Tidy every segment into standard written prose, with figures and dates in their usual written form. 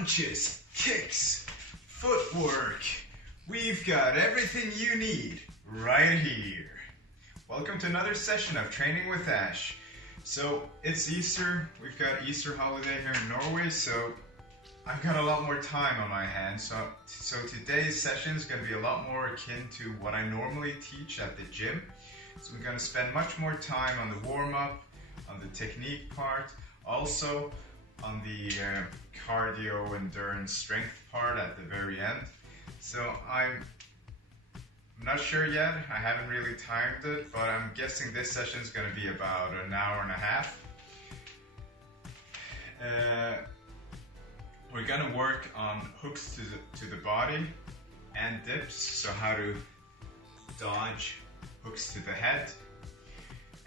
punches, kicks, footwork. We've got everything you need right here. Welcome to another session of Training with Ash. So it's Easter. We've got Easter holiday here in Norway, so I've got a lot more time on my hands. So today's session is going to be a lot more akin to what I normally teach at the gym. So we're going to spend much more time on the warm-up, on the technique part, also on the cardio, endurance, strength part at the very end. So I'm not sure yet, I haven't really timed it, but I'm guessing this session is going to be about an hour and a half. We're going to work on hooks to the body and dips, so how to dodge hooks to the head.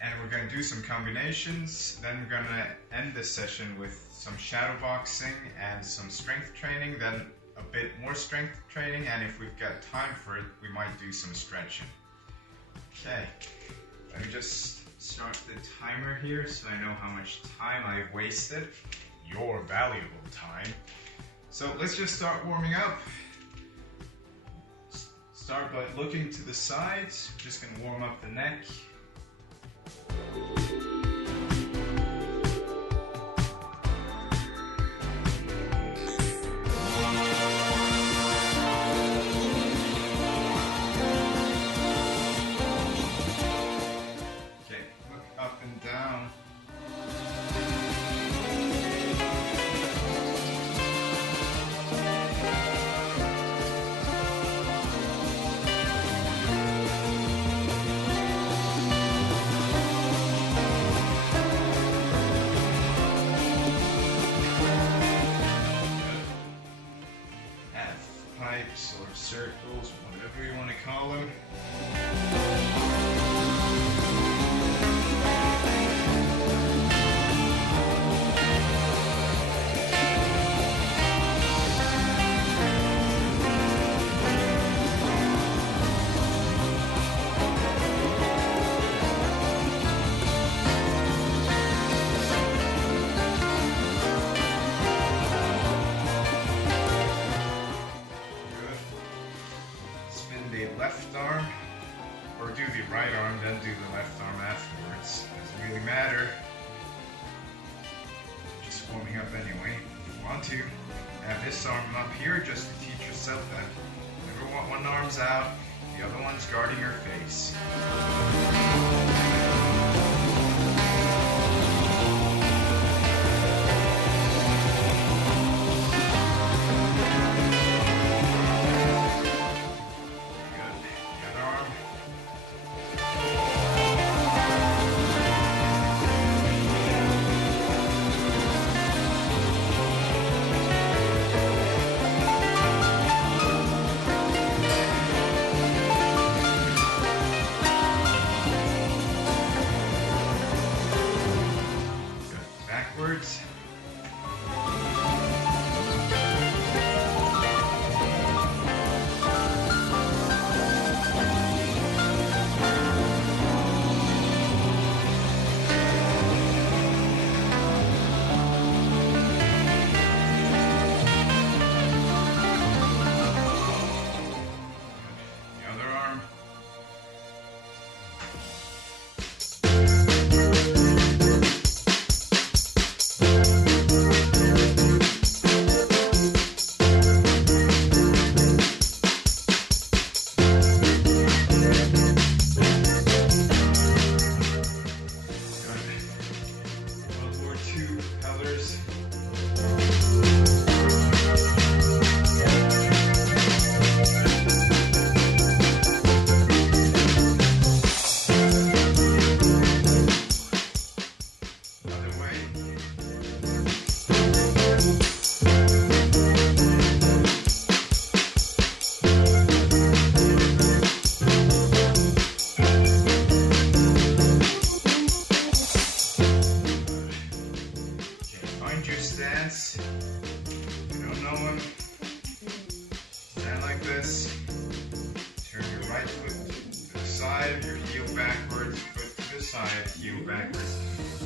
And we're going to do some combinations. Then we're going to end this session with some shadow boxing and some strength training, then a bit more strength training, and if we've got time for it, we might do some stretching. Okay, let me just start the timer here so I know how much time I've wasted. Your valuable time. So let's just start warming up. Start by looking to the sides. Just going to warm up the neck. Or circles, whatever you want to call them. Left arm, or do the right arm, then do the left arm afterwards. Doesn't really matter. Just warming up anyway, if you want to. Have this arm up here just to teach yourself that whenever one arm's out, the other one's guarding your face.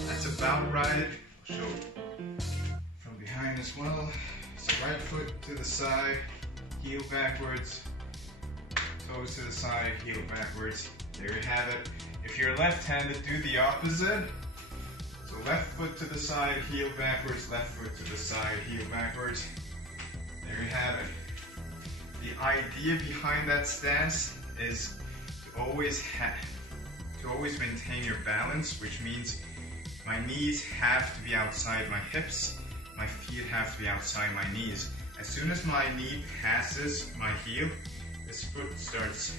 That's about right. I'll show from behind as well. So right foot to the side, heel backwards, toes to the side, heel backwards. There you have it. If you're left-handed, do the opposite. So left foot to the side, heel backwards, left foot to the side, heel backwards. There you have it. The idea behind that stance is to always maintain your balance, which means my knees have to be outside my hips, my feet have to be outside my knees. As soon as my knee passes my heel, this foot starts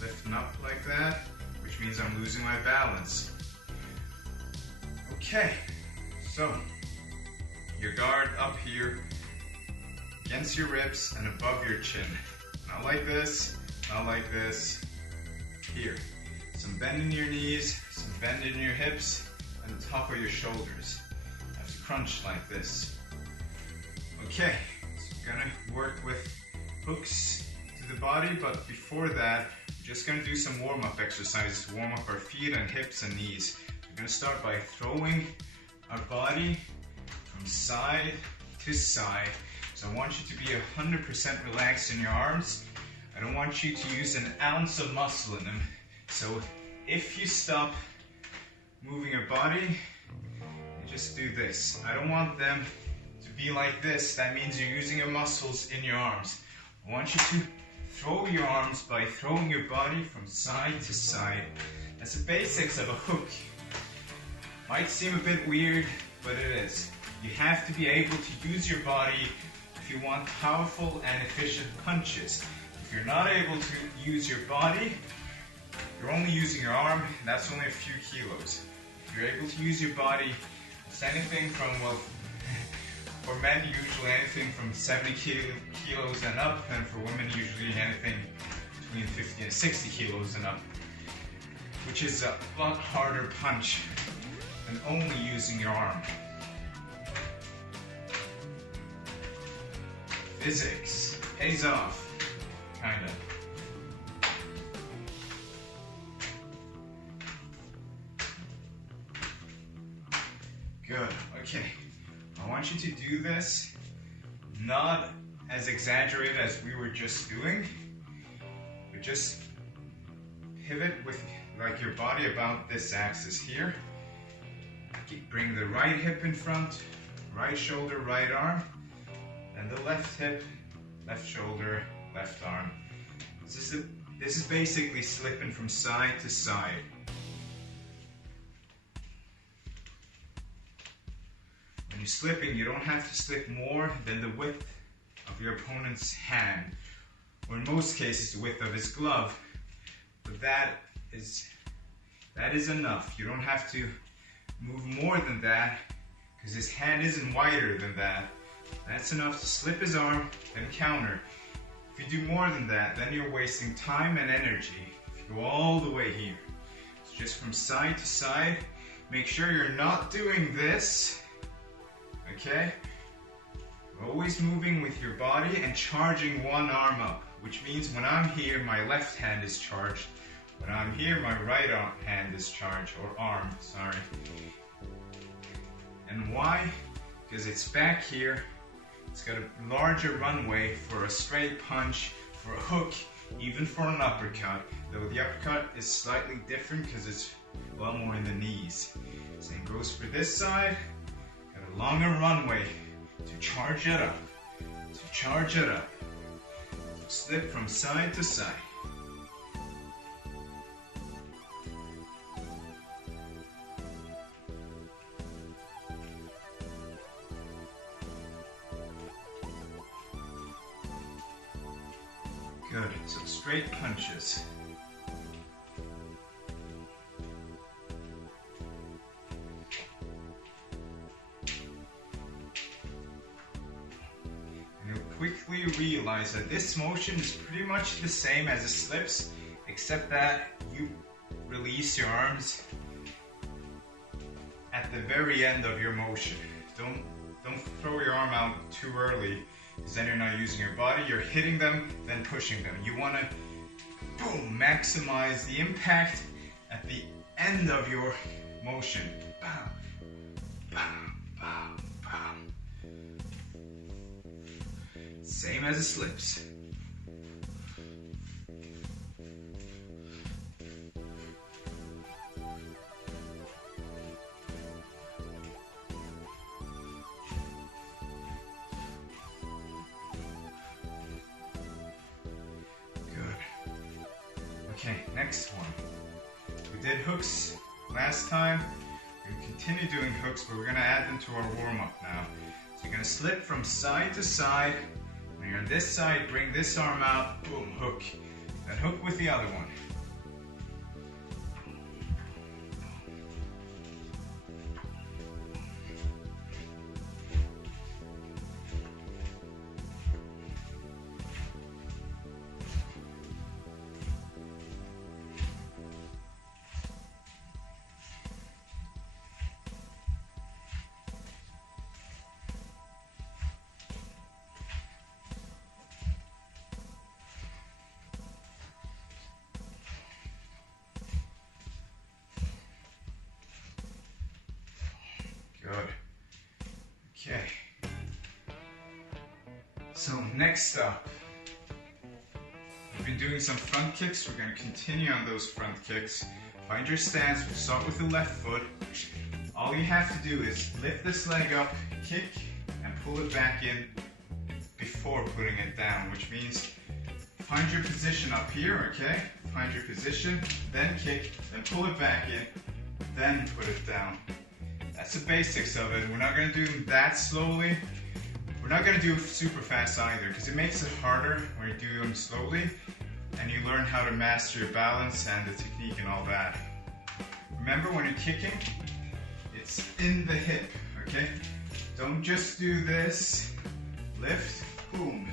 lifting up like that, which means I'm losing my balance. Okay, so your guard up here against your ribs and above your chin. Not like this, not like this. Here. Some bend in your knees, some bend in your hips, and the top of your shoulders. You have to crunch like this. Okay, so we're gonna work with hooks to the body, but before that, we're just gonna do some warm-up exercises to warm up our feet and hips and knees. We're gonna start by throwing our body from side to side. So I want you to be 100% relaxed in your arms. I don't want you to use an ounce of muscle in them. So if you stop moving your body, just do this. I don't want them to be like this. That means you're using your muscles in your arms. I want you to throw your arms by throwing your body from side to side. That's the basics of a hook. Might seem a bit weird, but it is. You have to be able to use your body if you want powerful and efficient punches. If you're not able to use your body, you're only using your arm, and that's only a few kilos. If you're able to use your body, it's anything from, well, for men usually anything from 70 kilos and up, and for women usually anything between 50 and 60 kilos and up, which is a lot harder punch than only using your arm. Physics pays off, kind of. Good, okay. I want you to do this not as exaggerated as we were just doing, but just pivot with like your body about this axis here. Bring the right hip in front, right shoulder, right arm, and the left hip, left shoulder, left arm. This is basically slipping from side to side. When you're slipping, you don't have to slip more than the width of your opponent's hand, or in most cases the width of his glove. But that is enough. You don't have to move more than that, because his hand isn't wider than that. That's enough to slip his arm and counter. If you do more than that, then you're wasting time and energy. If you go all the way here, so just from side to side, make sure you're not doing this, okay? Always moving with your body and charging one arm up, which means when I'm here, my left hand is charged. When I'm here, my right hand is charged, or arm, sorry. And why? Because it's back here. It's got a larger runway for a straight punch, for a hook, even for an uppercut. Though the uppercut is slightly different because it's a lot more in the knees. Same goes for this side. Got a longer runway to charge it up. To charge it up. Slip from side to side. Good, so straight punches. And you'll quickly realize that this motion is pretty much the same as the slips, except that you release your arms at the very end of your motion. Don't throw your arm out too early, because then you're not using your body, you're hitting them, then pushing them. You want to, boom, maximize the impact at the end of your motion. Bam, bam, bam, bam. Same as the slips. Okay, next one. We did hooks last time. We continue doing hooks, but we're going to add them to our warm-up now. So you're going to slip from side to side. When you're on this side, bring this arm out, boom, hook. Then hook with the other one. Okay, so next up, we've been doing some front kicks. We're going to continue on those front kicks. Find your stance. We'll start with the left foot. All you have to do is lift this leg up, kick, and pull it back in before putting it down, which means find your position up here, okay? Find your position, then kick, then pull it back in, then put it down. That's the basics of it. We're not going to do that slowly. We're not going to do it super fast either, because it makes it harder when you do them slowly and you learn how to master your balance and the technique and all that. Remember, when you're kicking, it's in the hip, okay? Don't just do this. Lift, boom,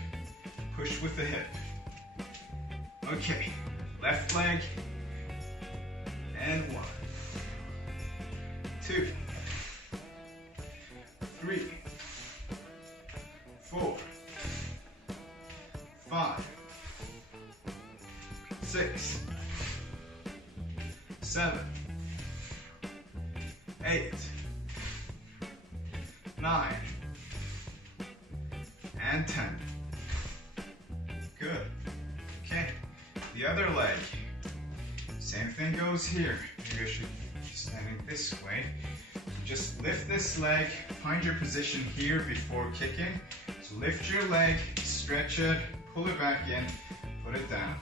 push with the hip. Okay, left leg, and 1, 2, 3, 4, 5, 6, 7, 8, 9, and 10. Good. Okay. The other leg. Same thing goes here. Maybe I should be standing this way. Just lift this leg, find your position here before kicking. So lift your leg, stretch it, pull it back in, put it down.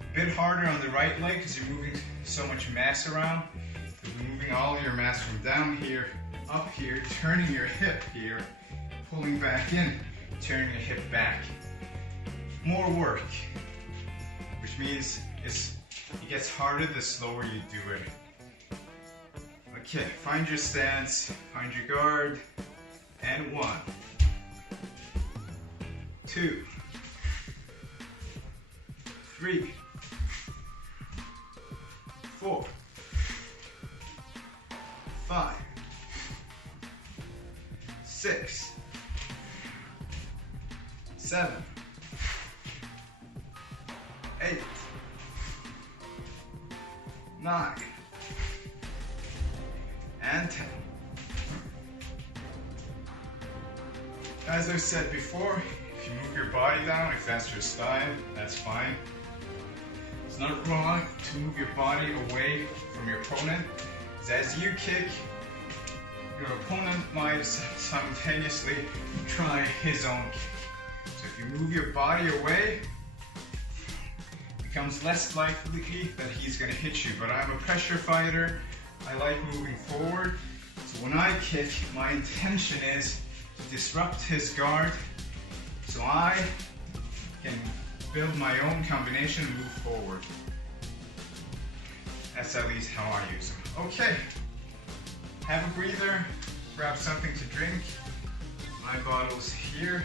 A bit harder on the right leg because you're moving so much mass around. You're moving all your mass from down here, up here, turning your hip here, pulling back in, turning your hip back. More work, which means it gets harder the slower you do it. Okay, find your stance, find your guard, and 1, 2, 3, 4, 5, 6, 7, 8, 9, and 10. As I said before, if you move your body down, if that's your style, that's fine. It's not wrong to move your body away from your opponent, because as you kick, your opponent might simultaneously try his own kick. So if you move your body away, it becomes less likely that he's going to hit you. But I'm a pressure fighter. I like moving forward, so when I kick, my intention is to disrupt his guard so I can build my own combination and move forward. That's at least how I use them. Okay, have a breather, grab something to drink. My bottle's here.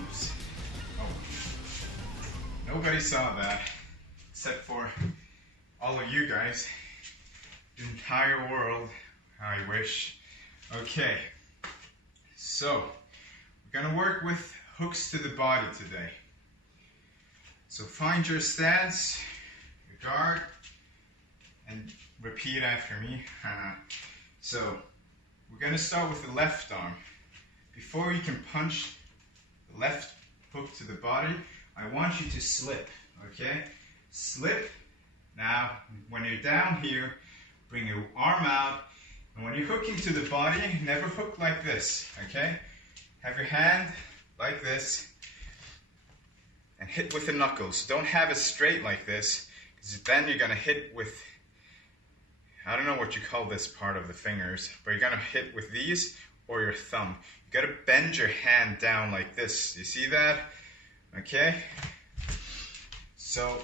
Oops. Nobody saw that, except for all of you guys. The entire world, I wish. Okay, so we're gonna work with hooks to the body today. So find your stance, your guard, and repeat after me. So, we're going to start with the left arm. Before you can punch the left hook to the body, I want you to slip, okay? Slip. Now, when you're down here, bring your arm out. And when you're hooking to the body, never hook like this, okay? Have your hand like this and hit with the knuckles. Don't have it straight like this, because then you're going to hit with, I don't know what you call this part of the fingers, but you're going to hit with these or your thumb. You got to bend your hand down like this. You see that? Okay? So,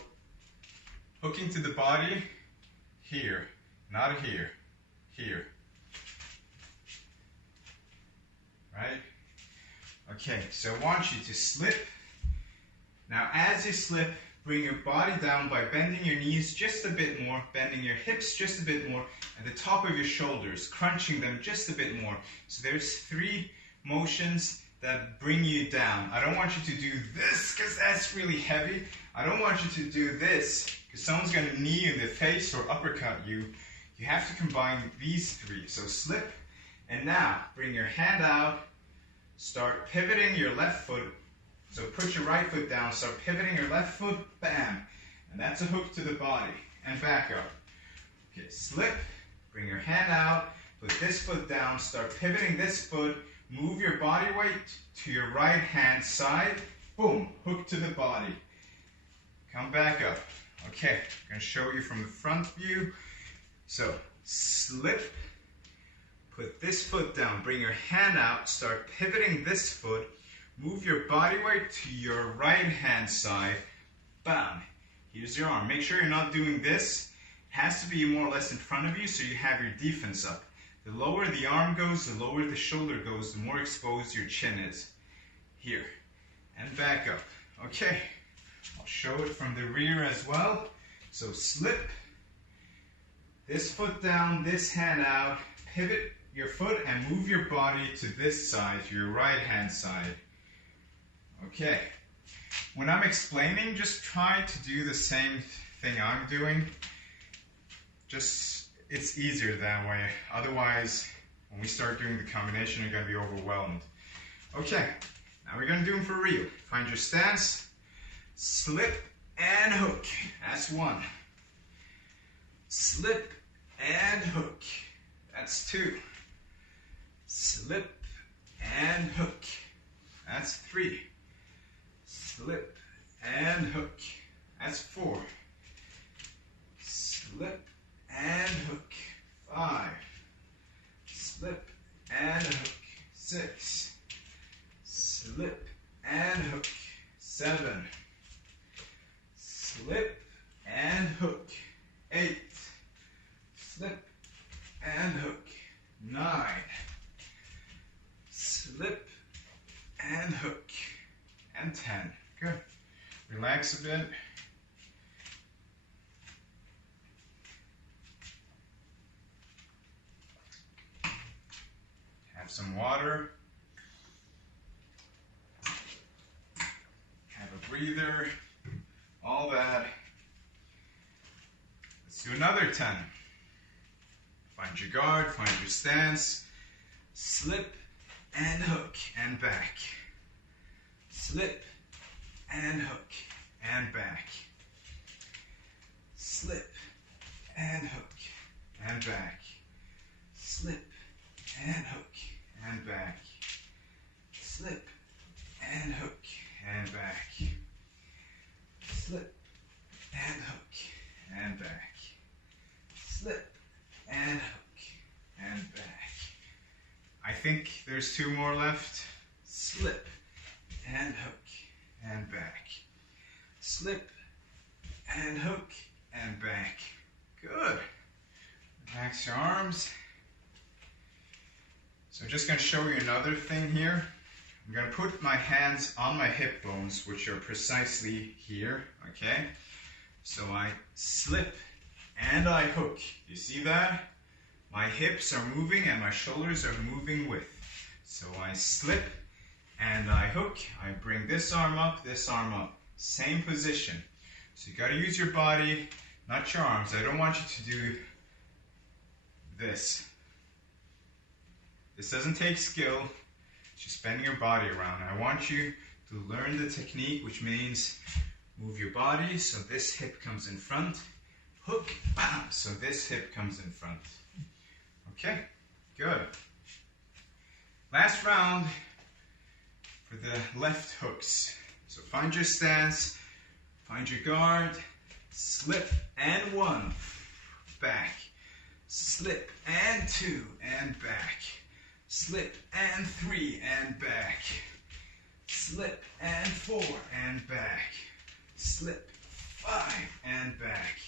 hooking to the body, here, not here, here. Right? Okay, so I want you to slip. Now as you slip, bring your body down by bending your knees just a bit more, bending your hips just a bit more, and the top of your shoulders, crunching them just a bit more. So there's 3 motions that bring you down. I don't want you to do this because that's really heavy. I don't want you to do this because someone's going to knee you in the face or uppercut you. You have to combine these 3. So slip, and now bring your hand out, start pivoting your left foot. So put your right foot down, start pivoting your left foot, bam. And that's a hook to the body. And back up. Okay, slip, bring your hand out, put this foot down, start pivoting this foot, move your body weight to your right hand side, boom, hook to the body. Come back up. Okay, I'm going to show you from the front view. So, slip, put this foot down, bring your hand out, start pivoting this foot, move your body weight to your right hand side, bam. Here's your arm. Make sure you're not doing this. It has to be more or less in front of you so you have your defense up. The lower the arm goes, the lower the shoulder goes, the more exposed your chin is. Here, and back up. Okay, I'll show it from the rear as well. So slip, this foot down, this hand out, pivot your foot and move your body to this side, to your right hand side. Okay, when I'm explaining, just try to do the same thing I'm doing. It's easier that way. Otherwise, when we start doing the combination, you're going to be overwhelmed. Okay, now we're going to do them for real. Find your stance, slip and hook. That's 1. Slip and hook. That's 2. Slip and hook. That's 3. Slip and hook. That's 4. Slip and hook. 5. Slip and hook. 6. Slip and hook. 7. Slip and hook. 8. Slip and hook. 9. Slip and hook. And 10. Good. Relax a bit. Have some water. Have a breather. All that. Let's do another 10. Find your guard, find your stance. Slip and hook and back. Slip and hook and back. Slip and hook and back. Slip and hook and back. Slip and hook and back. Slip and hook and back. Slip and hook and back. I think there's 2 more left. Slip and hook and back. Slip and hook and back. Good. Relax your arms. So I'm just going to show you another thing here. I'm going to put my hands on my hip bones, which are precisely here, okay? So I slip and I hook. You see that? My hips are moving and my shoulders are moving with. So I slip and I hook. I bring this arm up, same position. So you got to use your body, not your arms. I don't want you to do this. This doesn't take skill, it's just bending your body around. I want you to learn the technique, which means move your body so this hip comes in front, hook, bam, so this hip comes in front. Okay, good. Last round for the left hooks. So find your stance, find your guard, slip and 1, back, slip and 2 and back, slip and 3 and back, slip and 4 and back, slip 5 and back,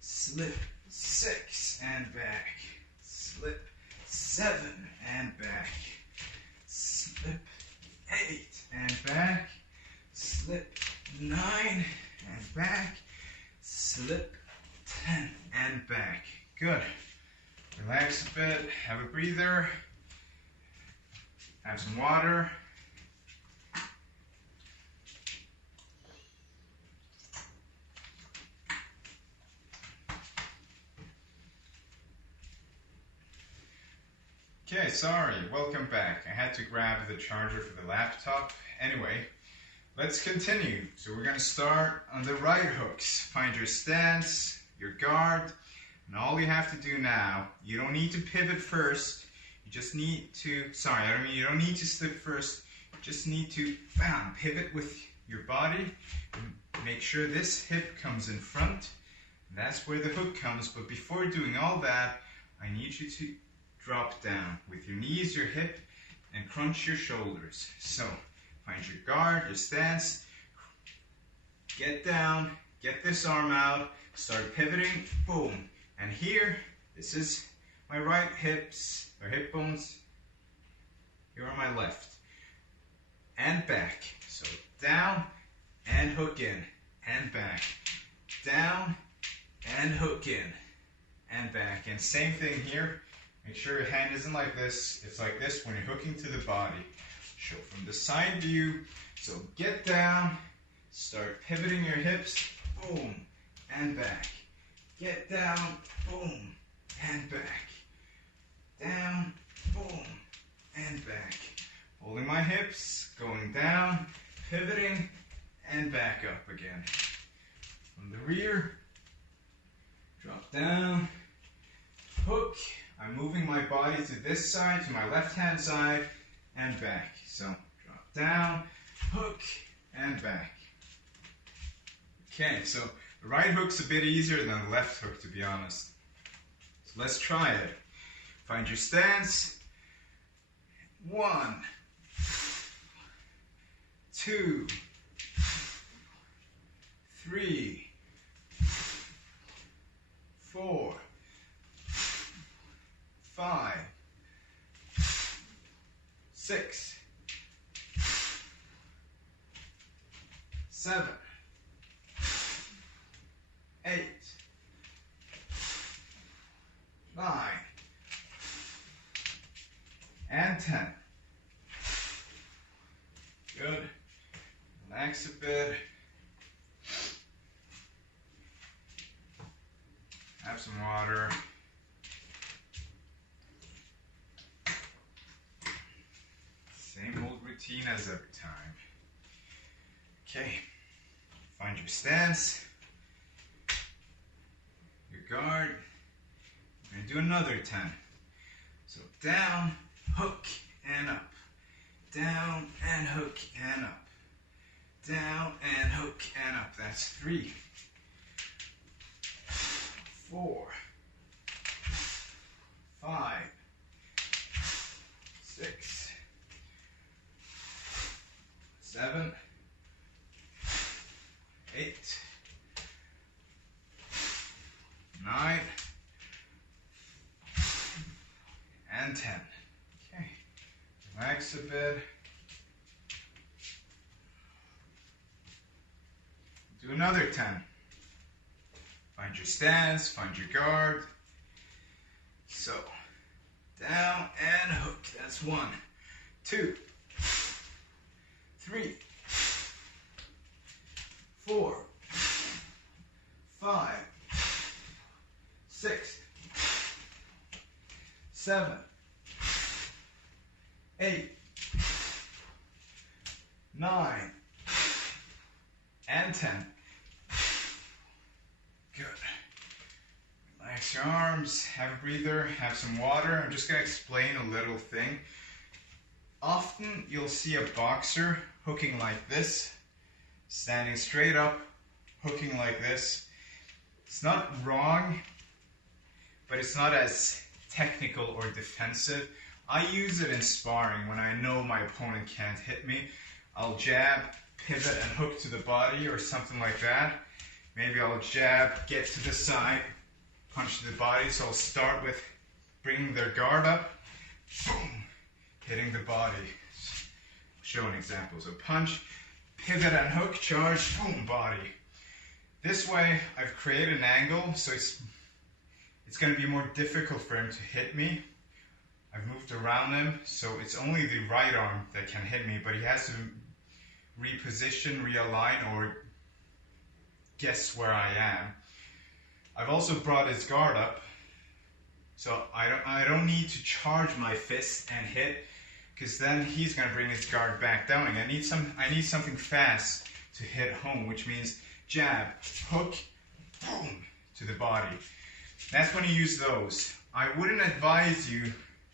slip 6 and back, slip 7 and back, slip 8 and back, slip 9 and back, slip 10 and back. Good. Relax a bit, have a breather, have some water. Okay, sorry, welcome back. I had to grab the charger for the laptop. Anyway, let's continue. So we're going to start on the right hooks. Find your stance, your guard, and all you have to do now, you don't need to pivot first. You just need to, you don't need to slip first. You just need to, bam, pivot with your body. Make sure this hip comes in front. That's where the hook comes. But before doing all that, I need you to drop down with your knees, your hip, and crunch your shoulders. So, find your guard, your stance, get down, get this arm out, start pivoting, boom. And here, this is my right hips, or hip bones. Here are my left. And back. So, down, and hook in, and back. Down, and hook in, and back. And same thing here. Make sure your hand isn't like this. It's like this when you're hooking to the body. Show from the side view. So get down, start pivoting your hips, boom, and back. Get down, boom, and back. Down, boom, and back. Holding my hips, going down, pivoting, and back up again. From the rear, drop down, hook. I'm moving my body to this side, to my left-hand side, and back. So, drop down, hook, and back. Okay, so the right hook's a bit easier than the left hook, to be honest. So let's try it. Find your stance. 1, 2, 3, 4, 5, 6, 7, 8, 9, and 10. Good. Relax a bit. Have some water. Same old routine as every time. Okay, find your stance, your guard. We're going to do another 10. So down, hook, and up. Down, and hook, and up. Down, and hook, and up. That's 3, 4, 5, 6, 7, 8, 9, and 10. Okay, relax a bit. Do another 10. Find your stance, find your guard. So, down and hook. That's 1, 2, 3, 4, 5, 6, 7, 8, 9, and 10. Good. Relax your arms, have a breather, have some water. I'm just going to explain a little thing. Often you'll see a boxer hooking like this, standing straight up, hooking like this. It's not wrong, but it's not as technical or defensive. I use it in sparring when I know my opponent can't hit me. I'll jab, pivot, and hook to the body or something like that. Maybe I'll jab, get to the side, punch to the body. So I'll start with bringing their guard up, boom, hitting the body. I'll show an example. So punch, pivot and hook, charge, boom, body. This way I've created an angle, so it's going to be more difficult for him to hit me. I've moved around him, so it's only the right arm that can hit me, but he has to reposition, realign, or guess where I am. I've also brought his guard up, so I don't need to charge my fist and hit, because then he's going to bring his guard back down again. I need something fast to hit home, which means jab, hook, boom, to the body. That's when you use those. I wouldn't advise you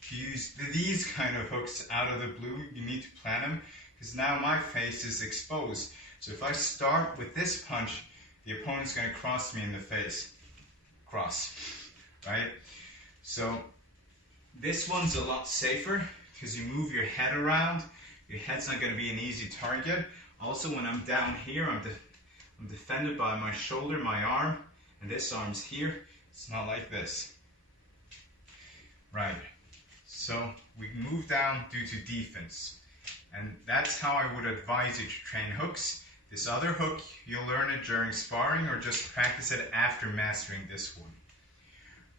to use these kind of hooks out of the blue. You need to plan them, because now my face is exposed. So if I start with this punch, the opponent's going to cross me in the face. Cross, right? So this one's a lot safer, because you move your head around. Your head's not going to be an easy target. Also, when I'm down here, I'm defended by my shoulder, my arm, and this arm's here. It's not like this. Right. So we move down due to defense. And that's how I would advise you to train hooks. This other hook, you'll learn it during sparring or just practice it after mastering this one.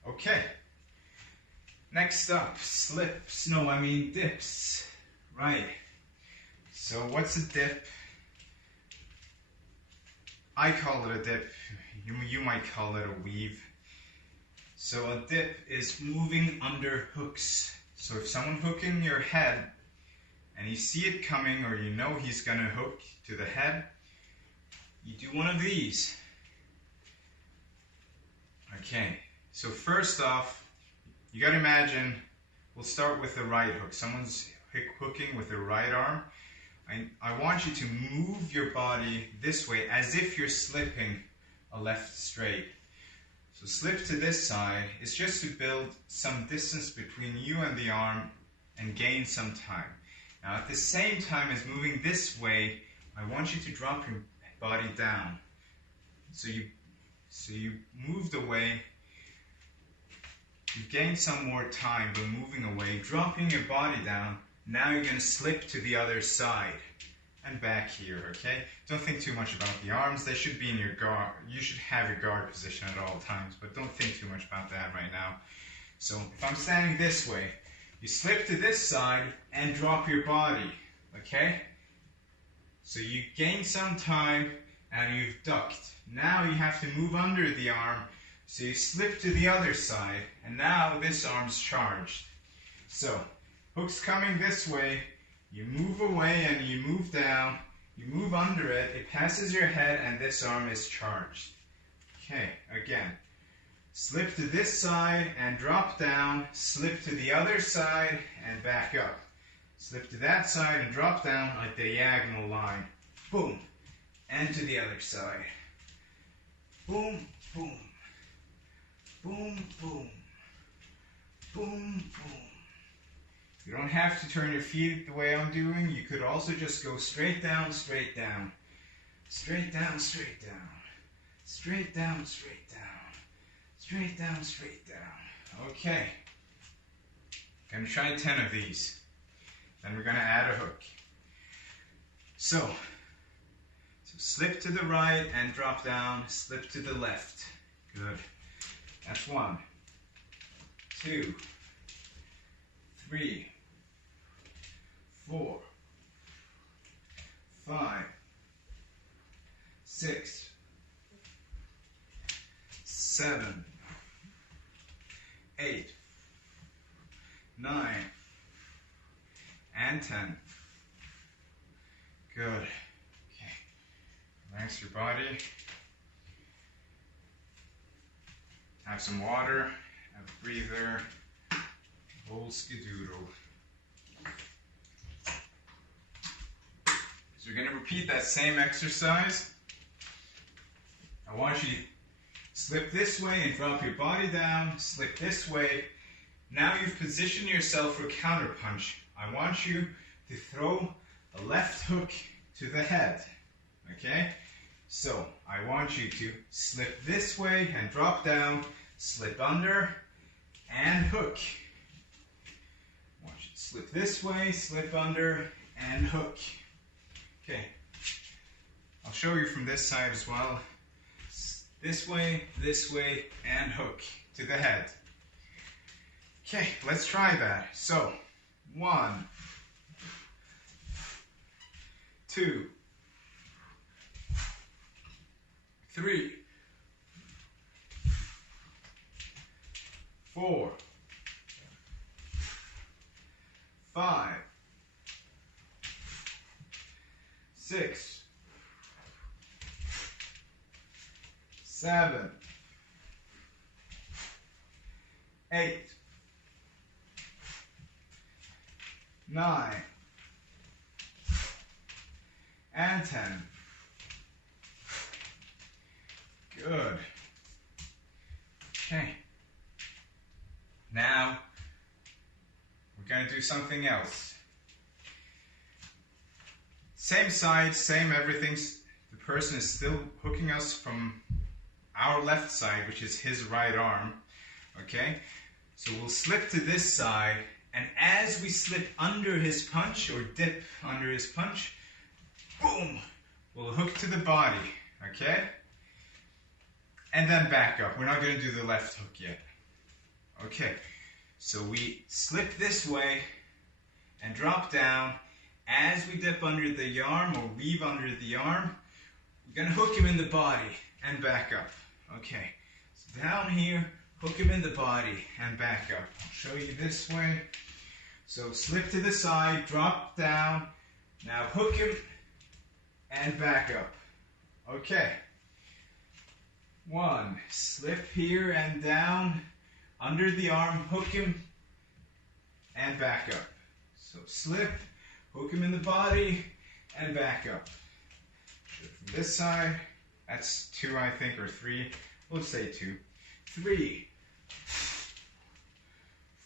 Okay. Next up, slips. No, I mean dips. Right. So what's a dip? I call it a dip. You might call it a weave. So a dip is moving under hooks. So if someone's hooking your head and you see it coming, or you know he's going to hook to the head, you do one of these. Okay, so first off, you got to imagine, we'll start with the right hook. Someone's hooking with the right arm. I want you to move your body this way as if you're slipping a left straight. So slip to this side is just to build some distance between you and the arm and gain some time. Now at the same time as moving this way, I want you to drop your body down. So you moved away, you gained some more time by moving away, dropping your body down. Now you're going to slip to the other side and back here, okay? Don't think too much about the arms. They should be in your guard. You should have your guard position at all times, but don't think too much about that right now. So if I'm standing this way, you slip to this side and drop your body, okay? So you gain some time and you've ducked. Now you have to move under the arm, so you slip to the other side, and now this arm's charged. So hook's coming this way, you move away and you move down, you move under it, it passes your head, and this arm is charged. Okay, again. Slip to this side and drop down, slip to the other side and back up. Slip to that side and drop down like the diagonal line. Boom. And to the other side. Boom, boom. Boom, boom. Boom, boom. You don't have to turn your feet the way I'm doing. You could also just go straight down, straight down. Straight down, straight down. Straight down, straight down. Straight down, straight down. Okay. Gonna try 10 of these. Then we're gonna add a hook. So slip to the right and drop down, slip to the left. Good. That's 1, 2, 3, 4, 5, 6, 7, 8, 9, and 10. Good. Okay. Relax your body. Have some water, have a breather, whole skidoodle. So we're going to repeat that same exercise. I want you to slip this way and drop your body down, slip this way. Now you've positioned yourself for counterpunch. I want you to throw a left hook to the head, okay? So I want you to slip this way and drop down, slip under, and hook. I want you to slip this way, slip under, and hook. Okay, I'll show you from this side as well. This way, and hook to the head. Okay, let's try that. So, 1, 2, 3, 4, 5, 6, 7, 8, 9, and 10. Good. Okay. Now, we're going to do something else. Same side, same everything. The person is still hooking us from our left side, which is his right arm. Okay? So we'll slip to this side, and as we slip under his punch, or dip under his punch, boom, we'll hook to the body. Okay? And then back up. We're not going to do the left hook yet. Okay, so we slip this way and drop down. As we dip under the arm or weave under the arm, we're going to hook him in the body and back up. Okay, so down here, hook him in the body and back up. I'll show you this way. So slip to the side, drop down. Now hook him and back up. Okay. 1, slip here and down, under the arm, hook him, and back up. So slip, hook him in the body, and back up. From this side, that's 2 I think, or 3, we'll say 2. 3,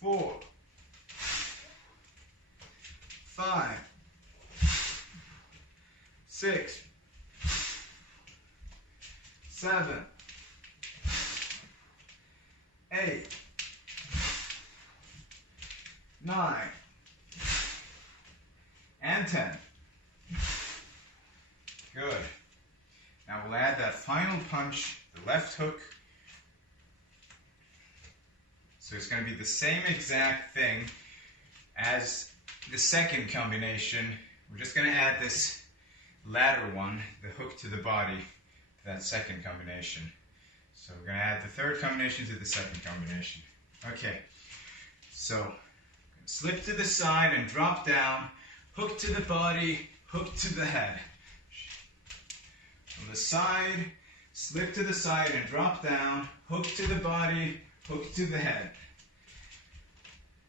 4, 5, 6, 7, 8, 9, and 10. Good. Now we'll add that final punch, the left hook. So it's going to be the same exact thing as the second combination. We're just going to add this latter one, the hook to the body, to that second combination. So we're going to add the third combination to the second combination. Okay, so slip to the side and drop down, hook to the body, hook to the head. From the side, slip to the side and drop down, hook to the body, hook to the head.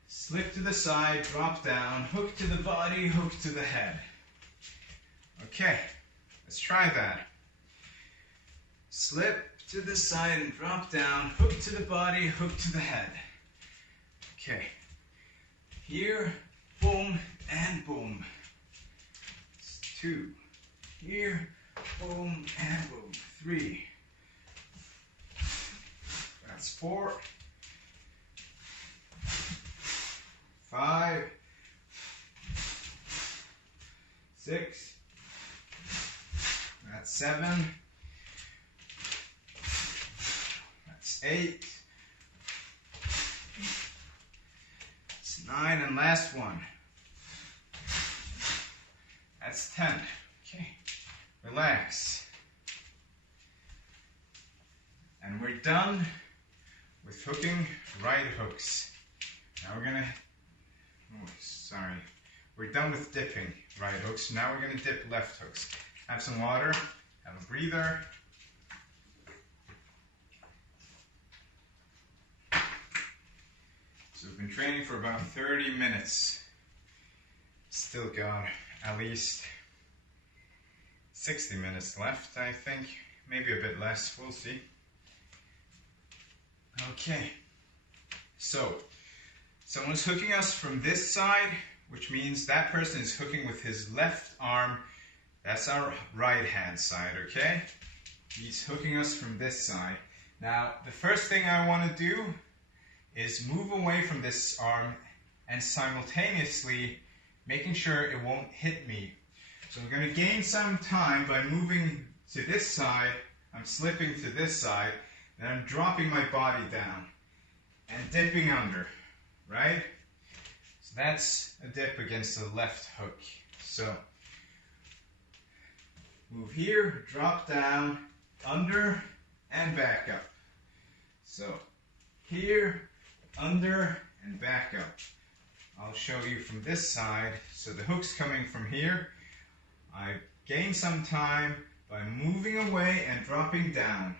Slip to the side, drop down, hook to the body, hook to the head. Okay, let's try that. Slip to the side and drop down, hook to the body, hook to the head. Okay, here, boom, and boom. It's 2, here, boom, and boom. 3, that's 4, 5, 6, that's 7, that's 8, that's 9, and last one. That's 10. Okay, relax. And we're done with hooking right hooks. Now we're going to Oh, sorry. We're done with dipping right hooks. Now we're going to dip left hooks. Have some water, have a breather. So we've been training for about 30 minutes. Still got at least 60 minutes left, I think. Maybe a bit less, we'll see. Okay, so someone's hooking us from this side, which means that person is hooking with his left arm. That's our right hand side, okay? He's hooking us from this side. Now, the first thing I want to do is move away from this arm and simultaneously making sure it won't hit me. So I'm going to gain some time by moving to this side. I'm slipping to this side, then I'm dropping my body down and dipping under, right? So that's a dip against the left hook. So move here, drop down, under, and back up. So here, under, and back up. I'll show you from this side. So the hook's coming from here. I gain some time by moving away and dropping down,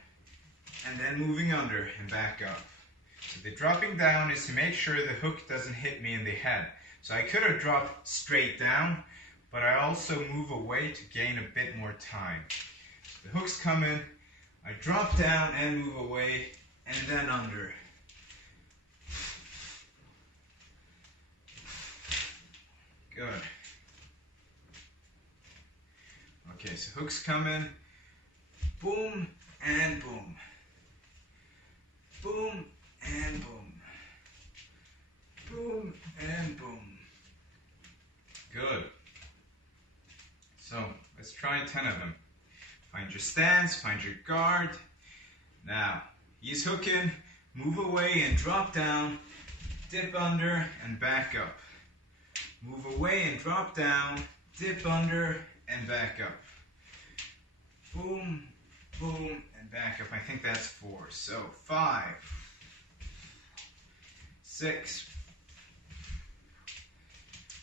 and then moving under and back up. So the dropping down is to make sure the hook doesn't hit me in the head. So I could have dropped straight down, but I also move away to gain a bit more time. So the hook's coming, I drop down and move away, and then under. Good. Okay, so hook's coming, boom and boom, boom and boom, boom and boom. Good. So let's try 10 of them. Find your stance, find your guard. Now, he's hooking, move away and drop down, dip under and back up. Move away and drop down, dip under and back up. Boom, boom, and back up. I think that's 4. So 5, 6,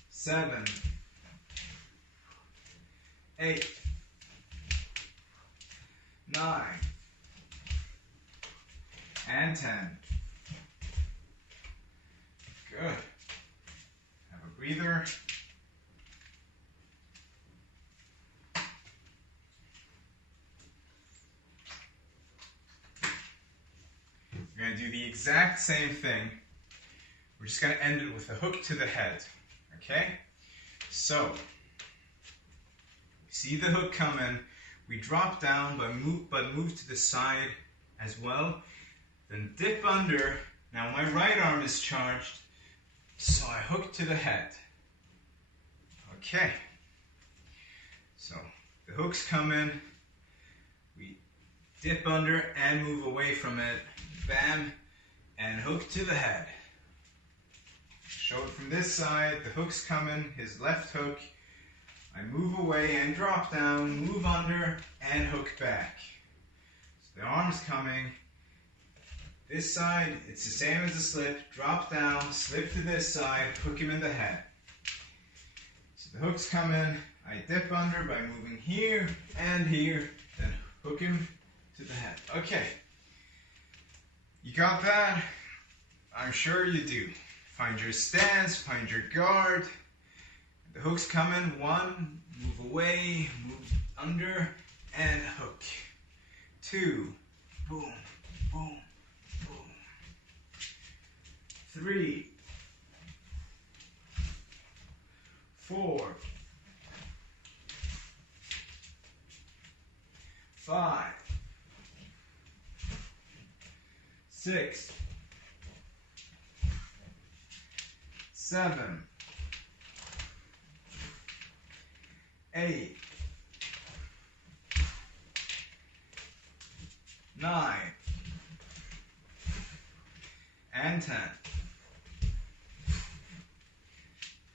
7, 8, 9, and 10. Good. Have a breather. We're going to do the exact same thing. We're just going to end it with a hook to the head. Okay? So, see the hook coming. We drop down but move to the side as well. Then dip under. Now my right arm is charged, so I hook to the head. Okay. So the hook's coming. We dip under and move away from it. Bam, and hook to the head. Show it from this side. The hook's coming, his left hook. I move away and drop down, move under, and hook back. So the arm's coming. This side, it's the same as the slip. Drop down, slip to this side, hook him in the head. So the hook's coming. I dip under by moving here and here, then hook him to the head. Okay. You got that? I'm sure you do. Find your stance, find your guard. The hook's coming. 1, move away, move under, and hook. 2, boom, boom, boom. 3, 4, 5, 6, 7, 8, 9, and 10.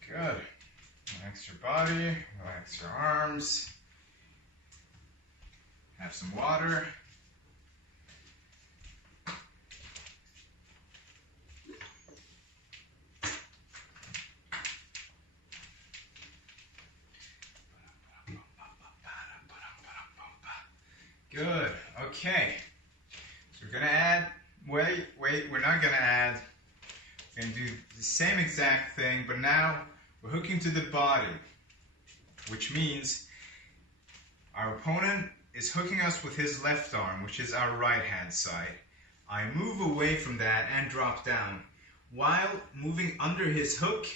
Good. Relax your body, relax your arms. Have some water. Good. Okay. So we're gonna add. Wait. We're not gonna add. We're gonna do the same exact thing, but now we're hooking to the body, which means our opponent is hooking us with his left arm, which is our right hand side. I move away from that and drop down. While moving under his hook,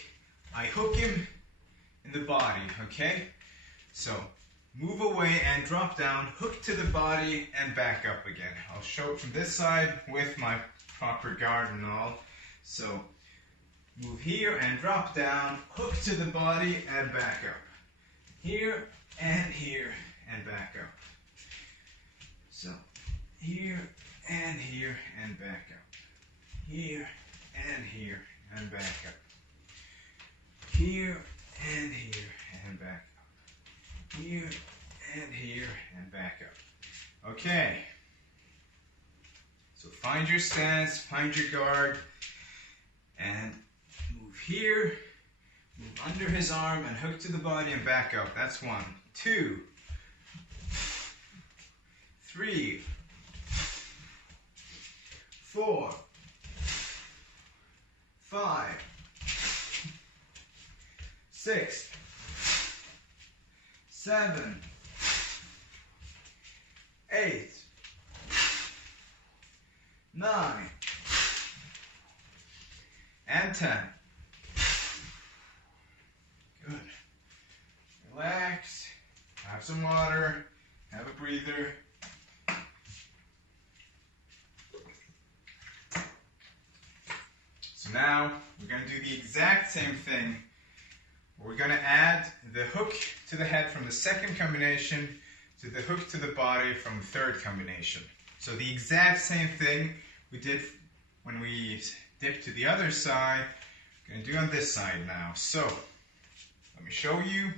I hook him in the body, okay? So, move away and drop down, hook to the body, and back up again. I'll show it from this side with my proper guard and all. So, move here and drop down, hook to the body, and back up. Here, and back up. So, here, and back up. Here, and back up. Here, and back up. Here, and back up. Okay. So find your stance, find your guard, and move here, move under his arm, and hook to the body and back up. That's 1, 2, 3, 4, 5, 6, 7, 8, 9, and 10. Good. Relax, have some water, have a breather. So now we're going to do the exact same thing. We're going to add the hook to the head from the second combination to the hook to the body from the third combination. So the exact same thing we did when we dipped to the other side, we're going to do on this side now. So let me show you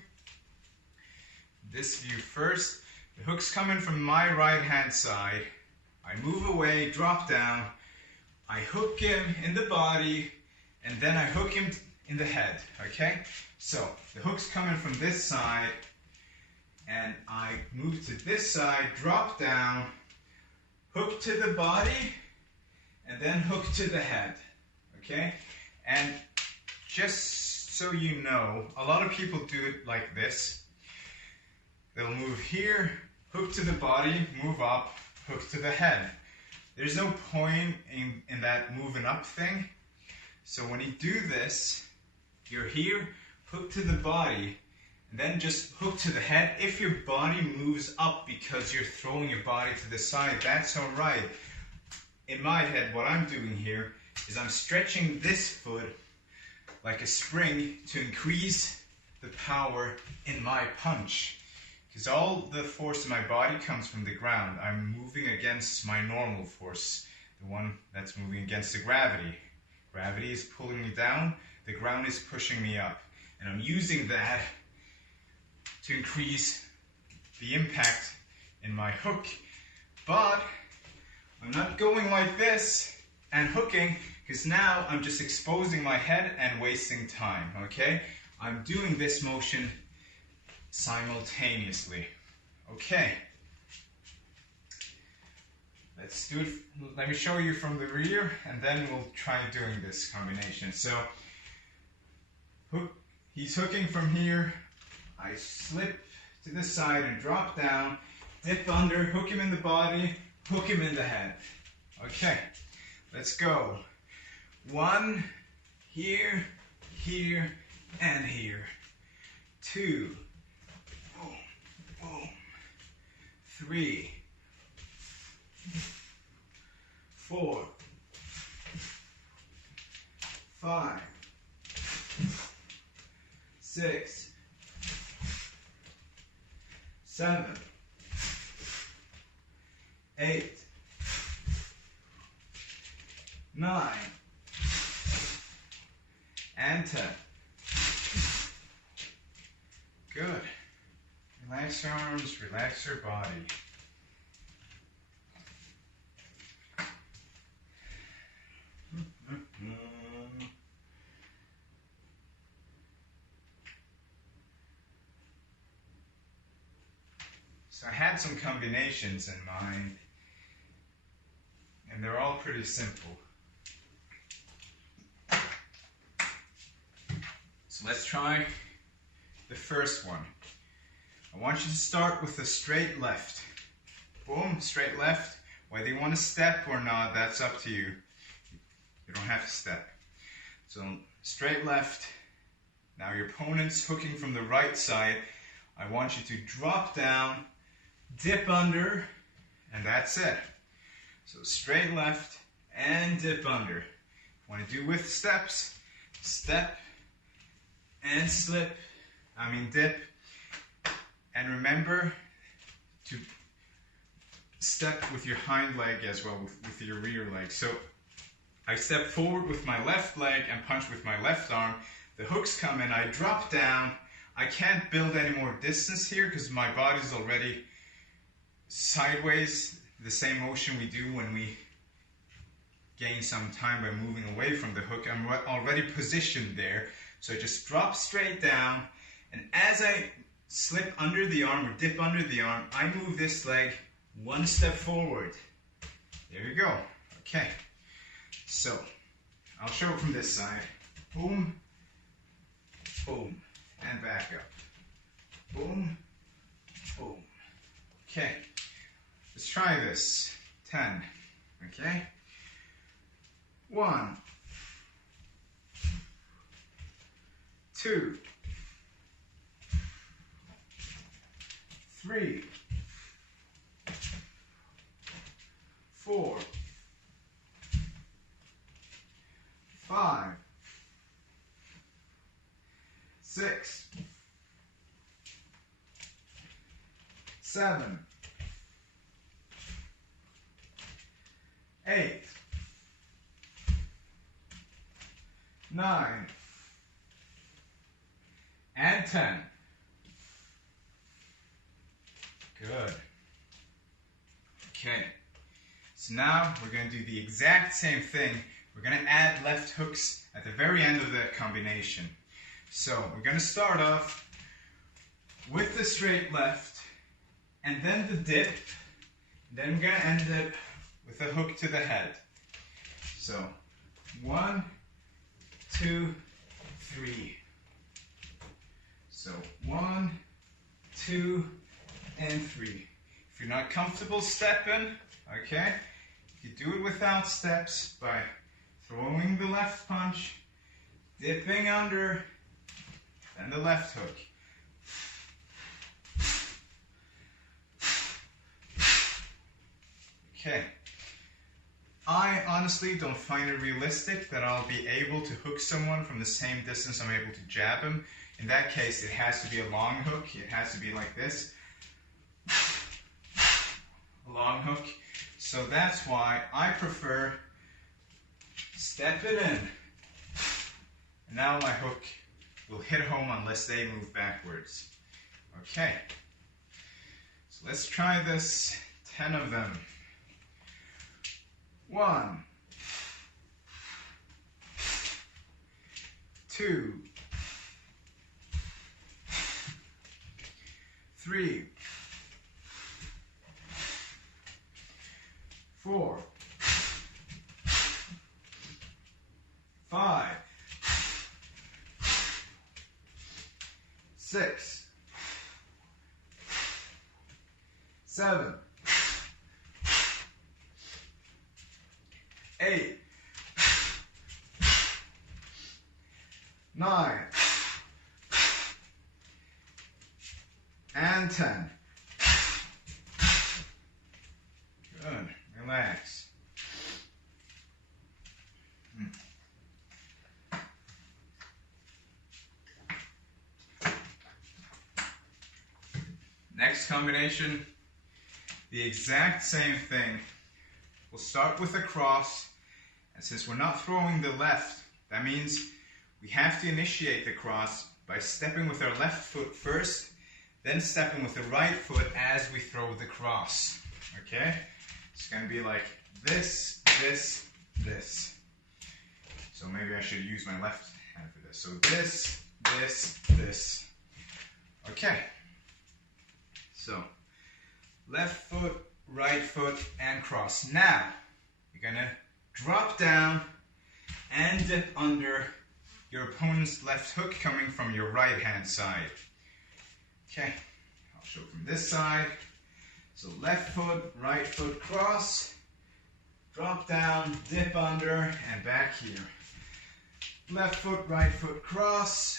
this view first. The hook's coming from my right hand side. I move away, drop down. I hook him in the body, and then I hook him in the head, okay? So, the hook's coming from this side, and I move to this side, drop down, hook to the body, and then hook to the head, okay? And just so you know, a lot of people do it like this. They'll move here, hook to the body, move up, hook to the head. There's no point in that moving up thing. So when you do this, you're here, hook to the body, and then just hook to the head. If your body moves up because you're throwing your body to the side, that's all right. In my head, what I'm doing here is I'm stretching this foot like a spring to increase the power in my punch. Because all the force in my body comes from the ground. I'm moving against my normal force, the one that's moving against the gravity. Gravity is pulling me down, the ground is pushing me up. And I'm using that to increase the impact in my hook. But I'm not going like this and hooking, because now I'm just exposing my head and wasting time, okay? I'm doing this motion simultaneously. Okay. Let's do it. Let me show you from the rear, and then we'll try doing this combination. So, he's hooking from here. I slip to the side and drop down, dip under, hook him in the body, hook him in the head. Okay, let's go. 1, here, here, and here. 2, boom, boom. 3, 4, 5, 6, 7, 8, 9, and 10. Good. Relax your arms, relax your body. So I had some combinations in mind, and they're all pretty simple. So let's try the first one. I want you to start with a straight left. Boom, straight left. Whether you want to step or not, that's up to you. You don't have to step. So straight left. Now your opponent's hooking from the right side. I want you to drop down, dip under, and that's it. So straight left and dip under. Want to do with steps, step and slip, dip. And remember to step with your hind leg as well, with your rear leg. So I step forward with my left leg and punch with my left arm. The hooks come in, I drop down. I can't build any more distance here because my body's already sideways, the same motion we do when we gain some time by moving away from the hook. I'm already positioned there. So I just drop straight down, and as I slip under the arm or dip under the arm, I move this leg one step forward. There you go. Okay. So I'll show it from this side. Boom, boom, and back up. Boom, boom. Okay. Let's try this. 10. Okay. 1, 2, 3, 4, 5, 6, 7, 8, 9, and 10. Good. Okay. So now we're going to do the exact same thing. We're going to add left hooks at the very end of the combination. So we're going to start off with the straight left, and then the dip. Then we're going to end it with a hook to the head. So 1, 2, 3. So 1, 2, and 3. If you're not comfortable stepping, okay, you can do it without steps by throwing the left punch, dipping under, and the left hook. Okay. I honestly don't find it realistic that I'll be able to hook someone from the same distance I'm able to jab him. In that case, it has to be a long hook. It has to be like this. A long hook. So that's why I prefer step it in. And now my hook will hit home unless they move backwards. Okay. So let's try this. 10 of them. 1, 2, 3, 4, 5, 6, 7, 8, 9, and 10. Good. Relax. Next combination, the exact same thing. We'll start with a cross, and since we're not throwing the left, that means we have to initiate the cross by stepping with our left foot first, then stepping with the right foot as we throw the cross. Okay? It's going to be like this, this, this. So maybe I should use my left hand for this. So this, this, this. Okay. So left foot, right foot, and cross. Now, you're gonna drop down and dip under your opponent's left hook coming from your right hand side. Okay, I'll show from this side. So left foot, right foot, cross, drop down, dip under, and back here. Left foot, right foot, cross,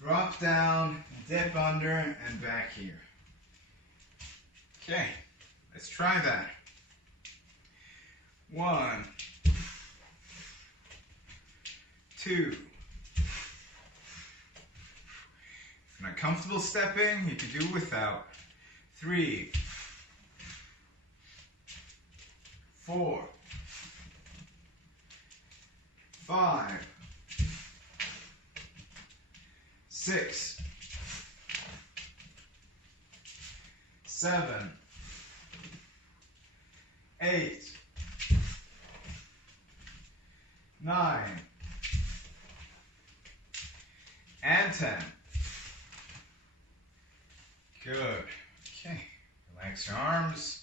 drop down, dip under, and back here. Okay, let's try that. 1, 2. If you're not comfortable stepping, you can do it without. 3, 4, 5, 6, 7, 8, 9, and 10. Good. Okay. Relax your arms.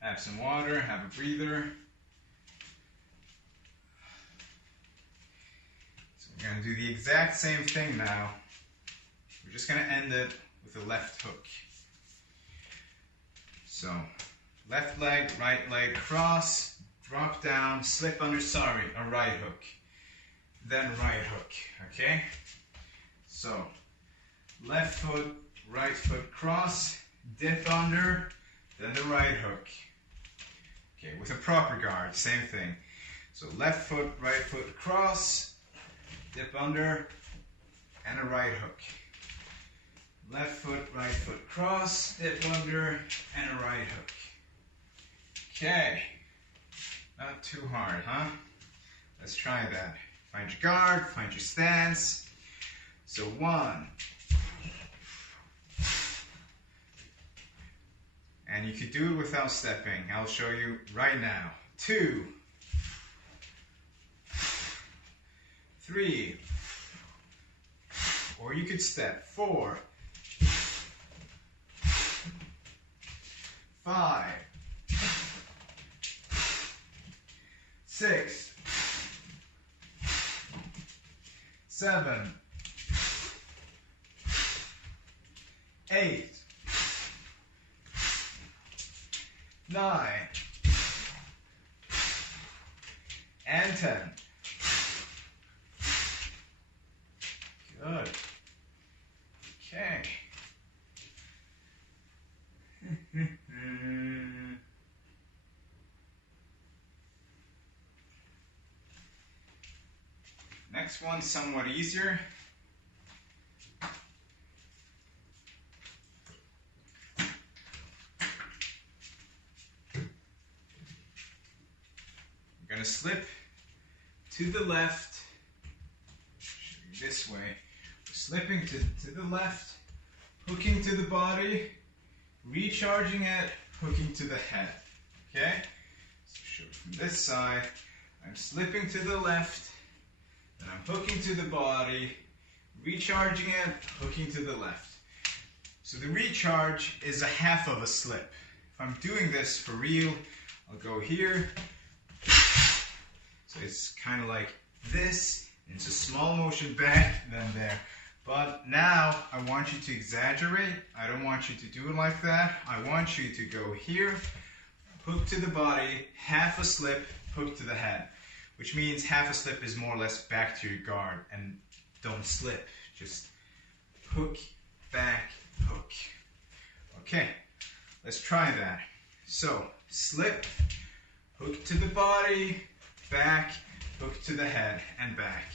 Have some water. Have a breather. So we're going to do the exact same thing now. We're just going to end it with a left hook. So, left leg, right leg, cross, drop down, slip under, a right hook. Then right hook, okay? So, left foot, right foot, cross, dip under, then the right hook. Okay, with a proper guard, same thing. So left foot, right foot, cross, dip under, and a right hook. Left foot, right foot, cross, dip under, and a right hook. Okay, not too hard, huh? Let's try that. Find your guard, find your stance. So 1. And you could do it without stepping. I'll show you right now. 2, 3, or you could step. 4, 5, 6, 7, 8, 9, and 10. Good. Okay. Next one, somewhat easier. We're going to slip to the left, this way. We're slipping to the left, hooking to the body, recharging it, hooking to the head. Okay? So show it from this side. I'm slipping to the left, then I'm hooking to the body, recharging it, hooking to the left. So the recharge is a half of a slip. If I'm doing this for real, I'll go here. So it's kind of like this. It's a small motion back, then there. But now I want you to exaggerate. I don't want you to do it like that. I want you to go here, hook to the body, half a slip, hook to the head. Which means half a slip is more or less back to your guard, and don't slip. Just hook, back, hook. Okay, let's try that. So, slip, hook to the body, back, hook to the head, and back.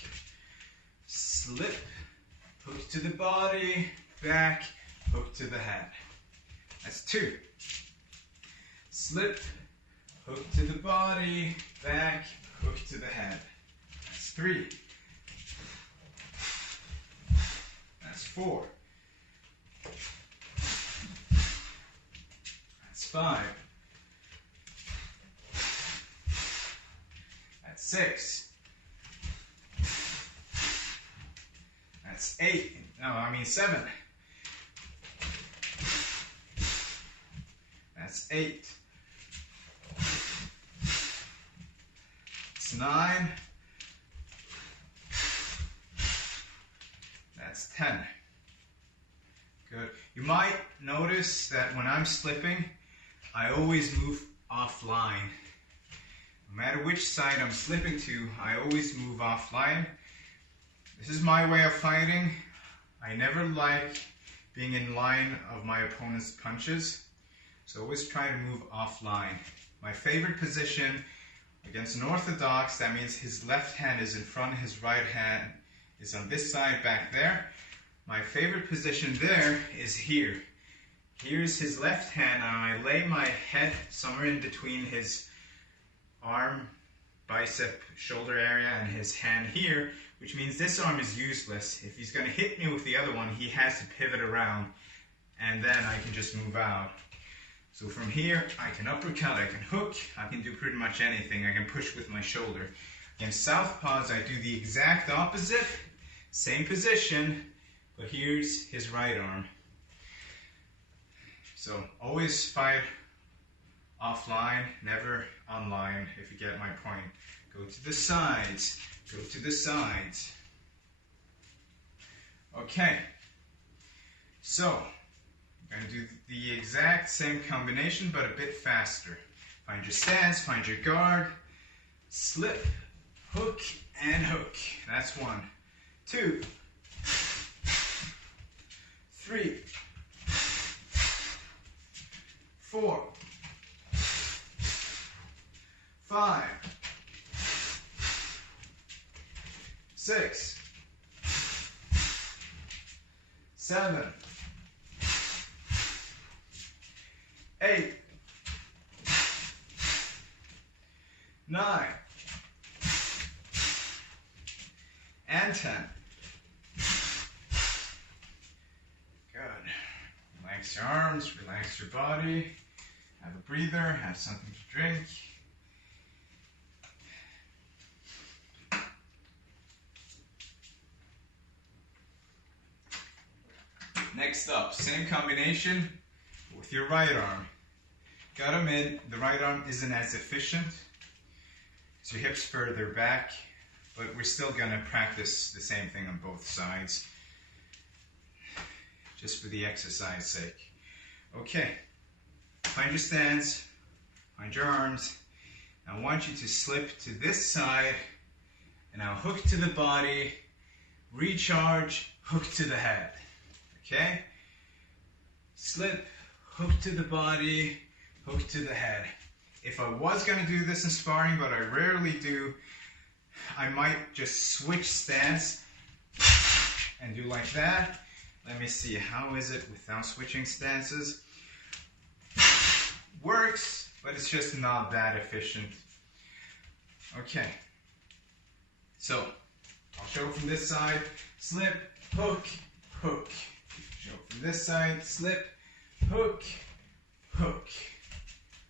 Slip, hook to the body, back, hook to the head. That's 2. Slip, hook to the body, back, hook to the head. That's 3. That's 4. That's 5. That's 6. That's 8. No, I mean 7. That's 8. That's 9. That's 10. Good. You might notice that when I'm slipping, I always move offline. No matter which side I'm slipping to, I always move offline. This is my way of fighting. I never like being in line of my opponent's punches, so always try to move offline. My favorite position against an orthodox, that means his left hand is in front, his right hand is on this side back there. My favorite position there is here. Here's his left hand, and I lay my head somewhere in between his arm, bicep, shoulder area, and his hand here, which means this arm is useless. If he's going to hit me with the other one, he has to pivot around, and then I can just move out. So from here, I can uppercut, I can hook, I can do pretty much anything. I can push with my shoulder. Against southpaws, I do the exact opposite, same position, but here's his right arm. So always fight offline, never online, if you get my point. Go to the sides, go to the sides. Okay, so I'm going to do the exact same combination, but a bit faster. Find your stance, find your guard, slip, hook, and hook. That's 1. 2, 3, 4, 5, 6, 7, 8, 9, and 10. Good. Relax your arms, relax your body, have a breather, have something to drink. Next up, same combination with your right arm. Gotta admit, the right arm isn't as efficient. So your hips further back, but we're still gonna practice the same thing on both sides, just for the exercise sake. Okay, find your stance, find your arms. I want you to slip to this side, and now hook to the body, recharge, hook to the head. Okay? Slip, hook to the body, hook to the head. If I was going to do this in sparring, but I rarely do, I might just switch stance and do like that. Let me see, how is it without switching stances? Works, but it's just not that efficient. Okay. So, I'll show from this side, slip, hook, hook. Show from this side, slip, hook, hook.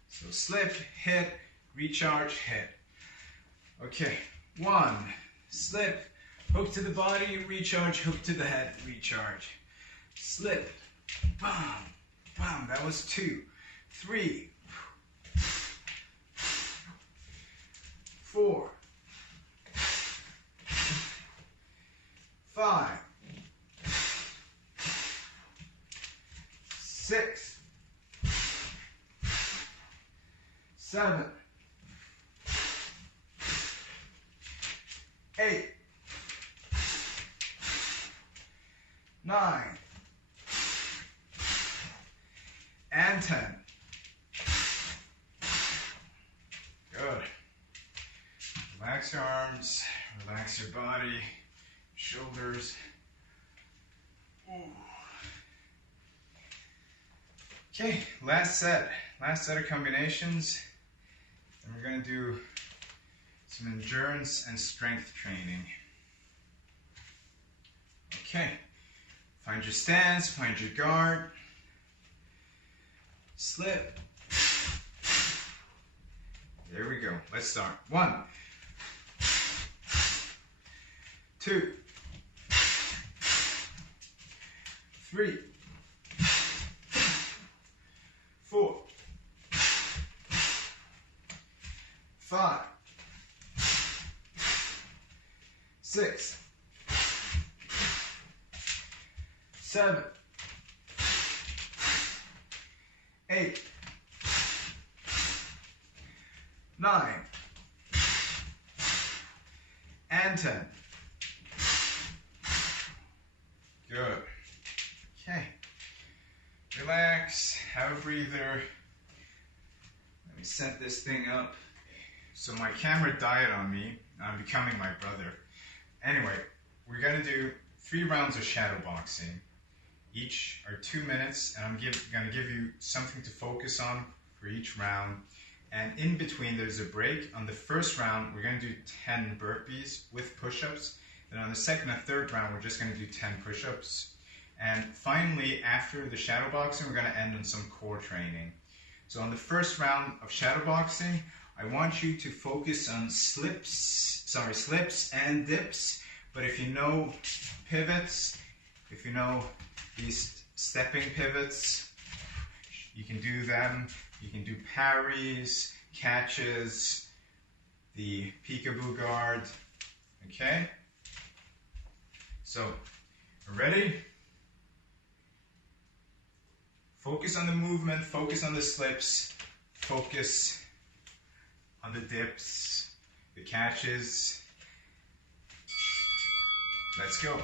So slip, hit, recharge, hit. Okay, 1, slip, hook to the body, recharge, hook to the head, recharge. Slip, bam, bam, that was 2, 3, 4, 5, 6, 7, 8, 9, and 10. Good. Relax your arms, relax your body, shoulders. Ooh. Okay, last set of combinations. And we're going to do some endurance and strength training. Okay, find your stance, find your guard, slip. There we go. Let's start. 1, 2, 3, 4, 5, 6, 7, 8, 9, and 10. Good. Okay. Relax, have a breather. Let me set this thing up. So my camera died on me. I'm becoming my brother. Anyway, we're gonna do 3 rounds of shadow boxing. Each are 2 minutes, and I'm gonna give you something to focus on for each round. And in between, there's a break. On the first round, we're gonna do 10 burpees with push-ups. Then on the second and third round, we're just gonna do 10 push-ups. And finally, after the shadow boxing, we're gonna end on some core training. So on the first round of shadow boxing, I want you to focus on slips and dips. But if you know pivots, if you know these stepping pivots, you can do them. You can do parries, catches, the peekaboo guard, okay? So, ready? Focus on the movement, focus on the slips, focus on the dips, the catches. Let's go.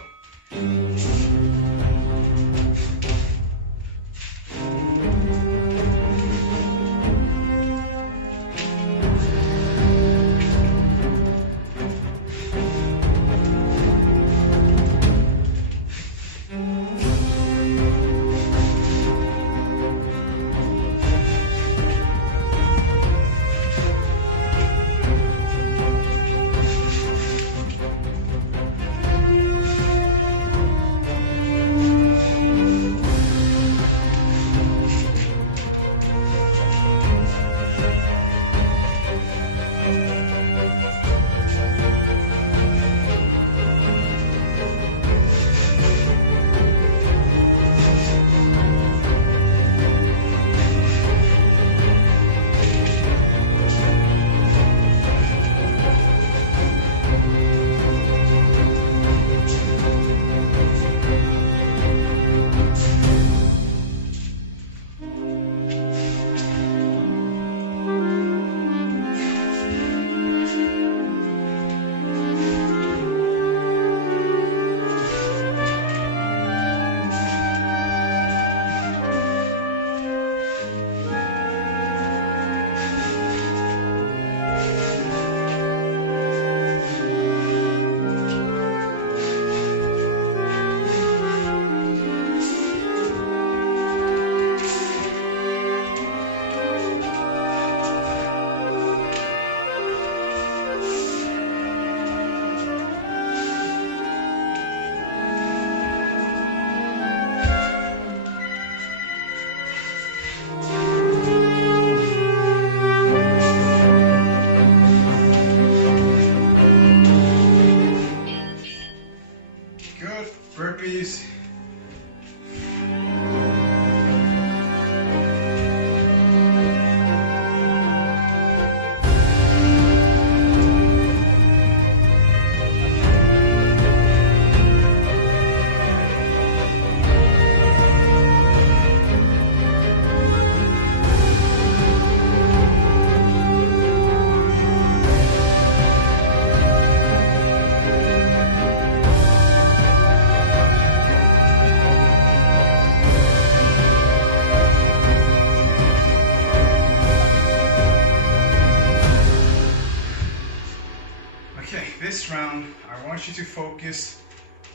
I want you to focus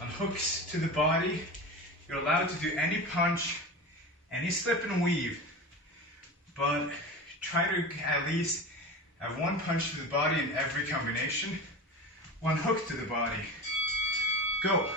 on hooks to the body. You're allowed to do any punch, any slip and weave, but try to at least have one punch to the body in every combination, one hook to the body. Go.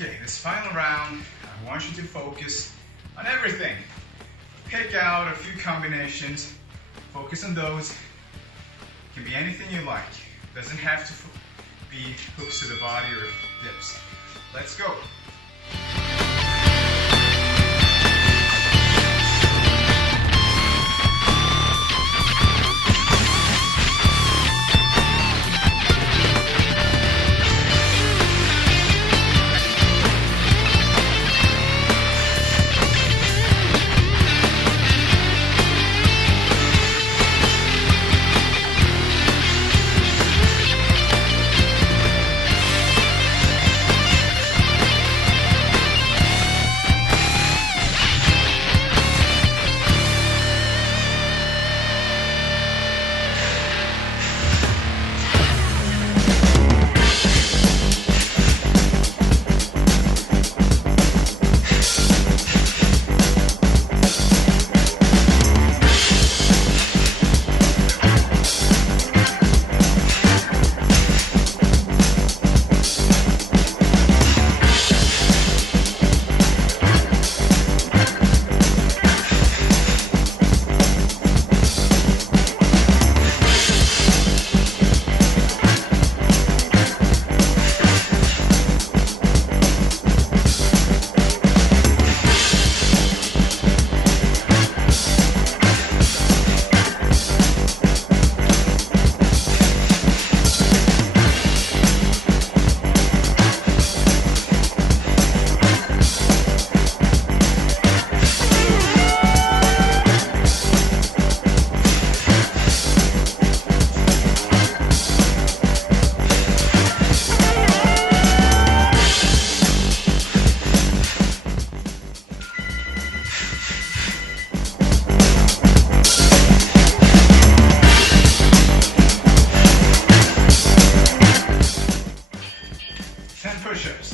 Okay, this final round, I want you to focus on everything. Pick out a few combinations, focus on those. It can be anything you like. Doesn't have to be hooks to the body or dips. Let's go.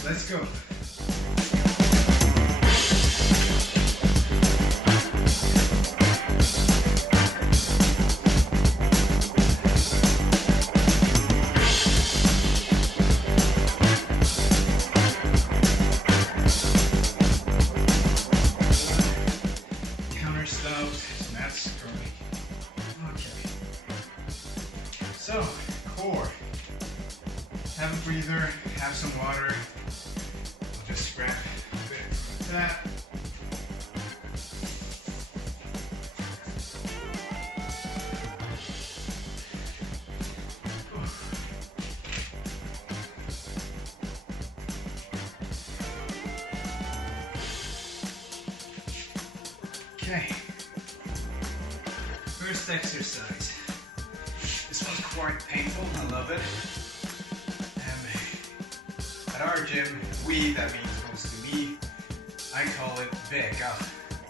Let's go. Counter stuff, that's great. Okay. So, core. Have a breather, have some water. We'll just grab a bit of that. Okay. First exercise. This one's quite painful, I love it. At our gym, that means mostly me, I call it Vega.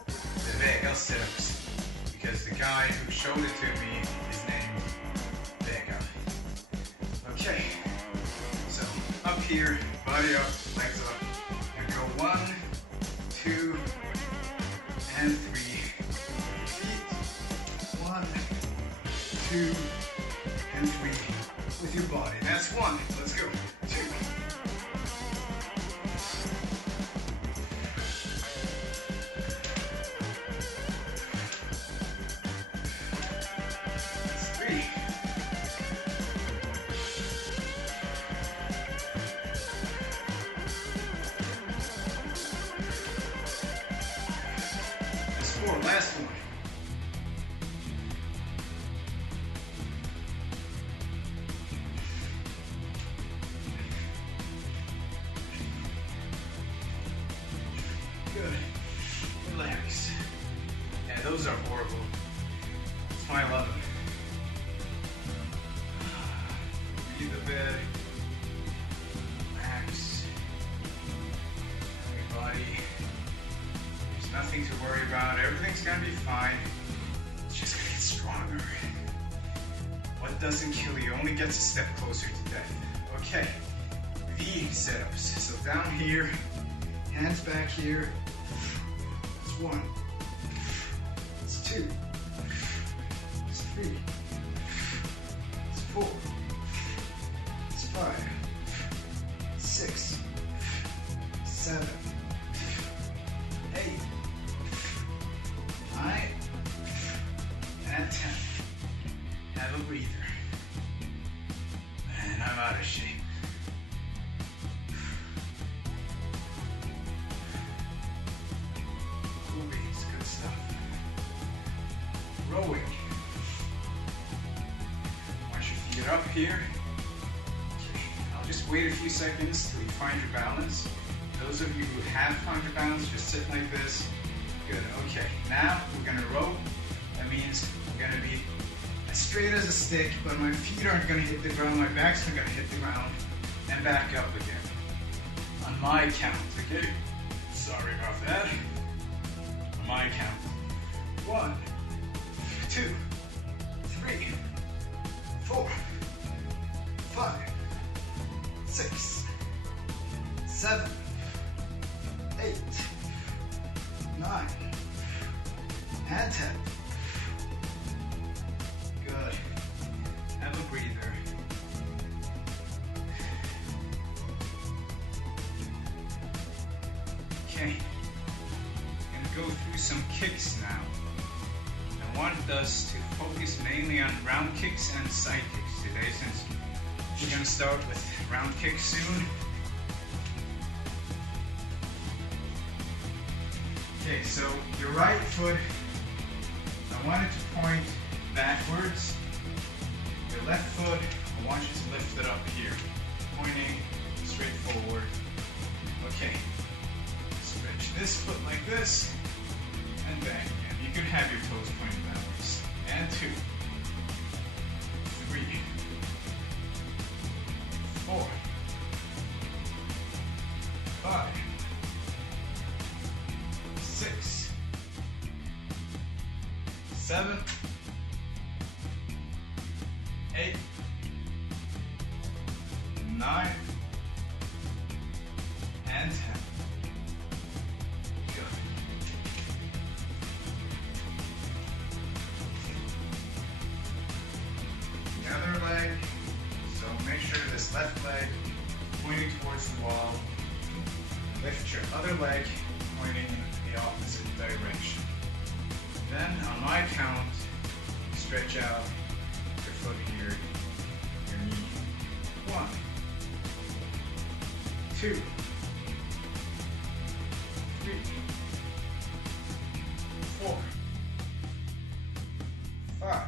The Vega sit-ups. Because the guy who showed it to me is named Vega. Okay, so up here, body up, legs up, and go 1, 2, and 3 feet. 1, 2, and 3 with your body. That's 1. Let's go. 2. Last one. Good. Relax. Yeah, those are horrible. That's why I love them. Breathe a bit. Relax. Everybody. Nothing to worry about. Everything's gonna be fine. It's just gonna get stronger. What doesn't kill you only gets a step closer to death. Okay, V sit-ups. So down here, hands back here. It's 1. It's 2. It's 3. It's 4. It's 5. It's 6. and 10. Have a breather. And I'm out of shape. Cool beans, good stuff. Rowing. Once your feet are up here, okay, I'll just wait a few seconds till you find your balance. Those of you who have found your balance, just sit like this. Good, okay. Now we're gonna row. That means we're gonna be as straight as a stick, but my feet aren't gonna hit the ground, my back's not gonna hit the ground, and back up again. On my count, okay? Sorry about that. On my count. 1, 2, 3, 4, 5, 6, 7, 8, 9, and 10. Good. Have a breather. Okay. Gonna go through some kicks now. I want us to focus mainly on round kicks and side kicks today, since we're gonna start with round kicks soon. Okay, so your right foot, I want it to point backwards. Your left foot, I want you to lift it up here, pointing straight forward. Okay, stretch this foot like this, and back again. You could have your toes pointing backwards. And 2, 3, 4, 5, 6, 7, 8, 9, and 10. Good. The other leg, so make sure this left leg pointing towards the wall. Lift your other leg pointing in the opposite direction. Then on my count, stretch out your foot here, your knee. 1, 2, 3, 4, 5,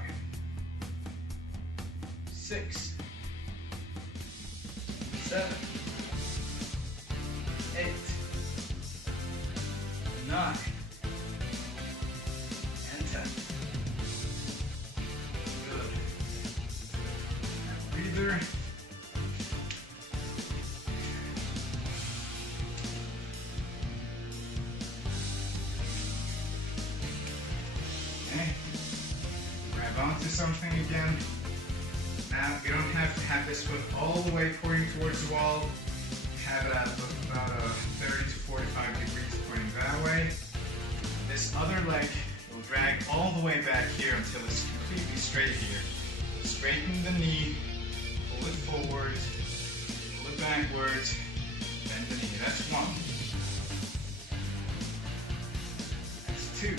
6, 7, 8, 9, and 10. Good. And breather. Okay. Grab onto something again. Now, you don't have to have this foot all the way pointing towards the wall. Have it at about 30 to 45 degrees pointing that way. This other leg will drag all the way back here until it's completely straight here. Straighten the knee, pull it forward, pull it backwards, bend the knee. That's 1. That's 2.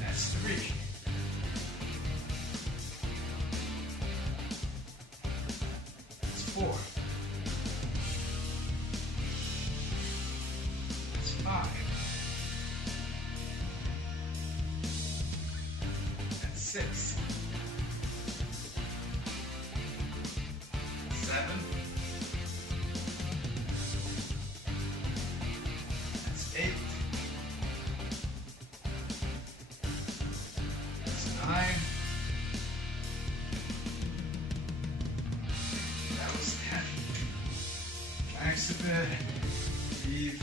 That's 3. That's 4. That's 5. That's 6. 7. That's 8. That's 9. That was 10. Relax a bit. Breathe.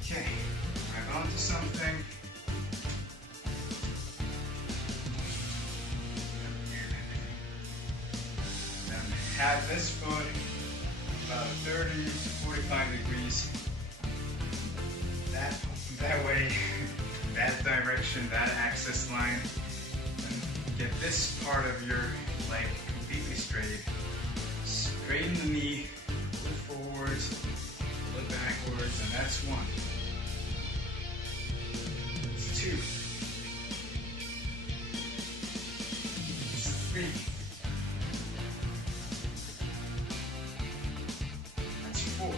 Okay, grab onto something. Then have this foot about 30 to 45 degrees. That way, that direction, that axis line. And get this part of your leg completely straight. Straighten the knee, pull it forwards, pull it backwards, and that's 1. That's 2. That's 3. That's 4.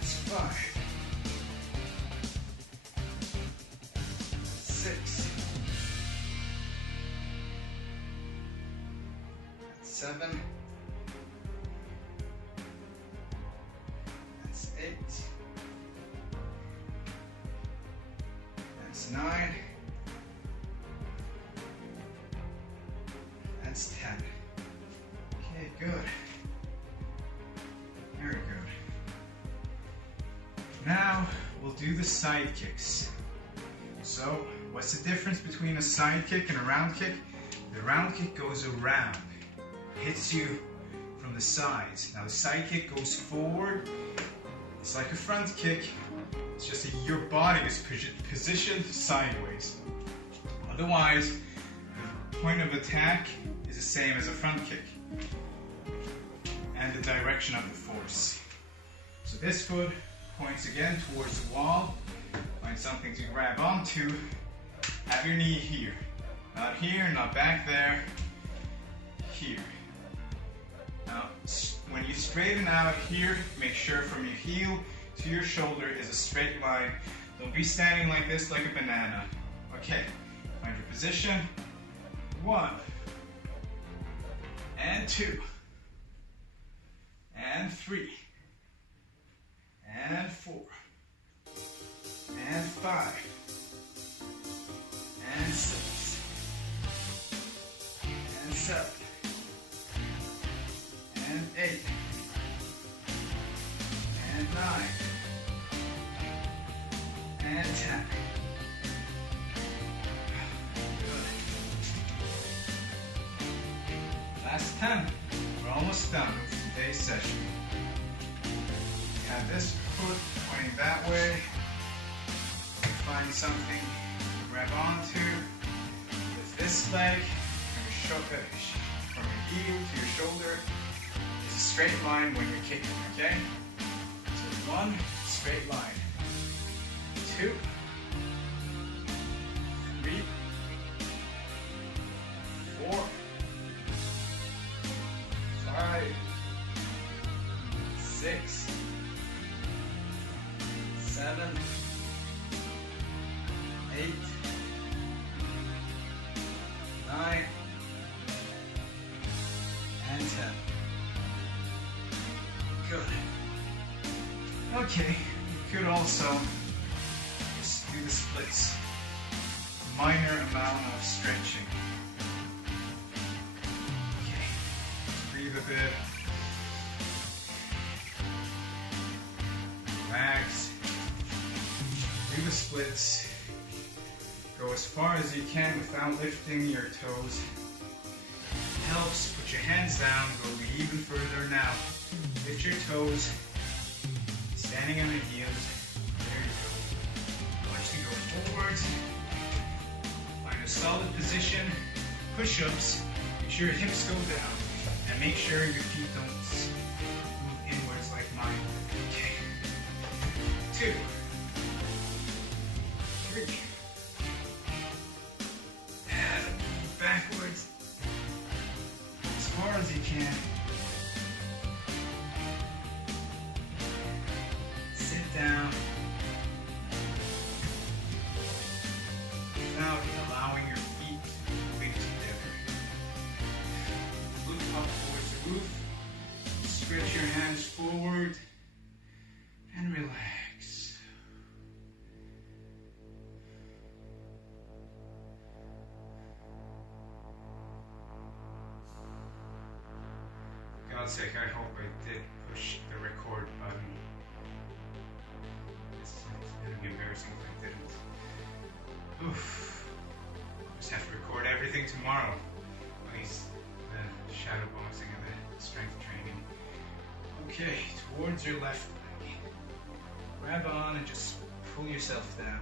That's 5. 6. That's 7. That's 8. That's 9. That's 10. Okay, good. Very good. Now we'll do the side kicks. So, what's the difference between a side kick and a round kick? The round kick goes around, hits you from the sides. Now the side kick goes forward. It's like a front kick. It's just that your body is positioned sideways. Otherwise, the point of attack is the same as a front kick. And the direction of the force. So this foot points again towards the wall. Find something to grab onto. Have your knee here. Not here, not back there. Here. Now, when you straighten out here, make sure from your heel to your shoulder is a straight line. Don't be standing like this like a banana. Okay, find your position. 1. And 2. And 3. And 4. And 5. And 6. And 7. And 8. And 9. And 10. Good. Last 10. We're almost done with today's session. Have this foot pointing that way. Find something to grab onto with this leg from your heel to your shoulder. It's a straight line when you're kicking, okay? So 1, straight line. 2, 3, 4, 5, 6, 7, 8, 9, and 10. Good. Okay, you could also just do the splits. Minor amount of stretching. Okay, just breathe a bit. Relax. Do the splits. Go as far as you can without lifting your toes. Helps. Put your hands down. Go even further now. Lift your toes. Standing on the heels. There you go. Watch to go forwards. Find a solid position. Push-ups. Make sure your hips go down. And make sure your feet don't move inwards like mine. Okay. 2. 3. And backwards. As far as you can. Sit down. Without allowing your feet moving together. Look up towards the roof. Stretch your hands forward. And relax. For God's sake, I hope I did push the record button. It's going to be embarrassing if I didn't. Oof. Just have to record everything tomorrow. At least the shadow boxing and the strength training. Okay, towards your left leg. Grab on and just pull yourself down.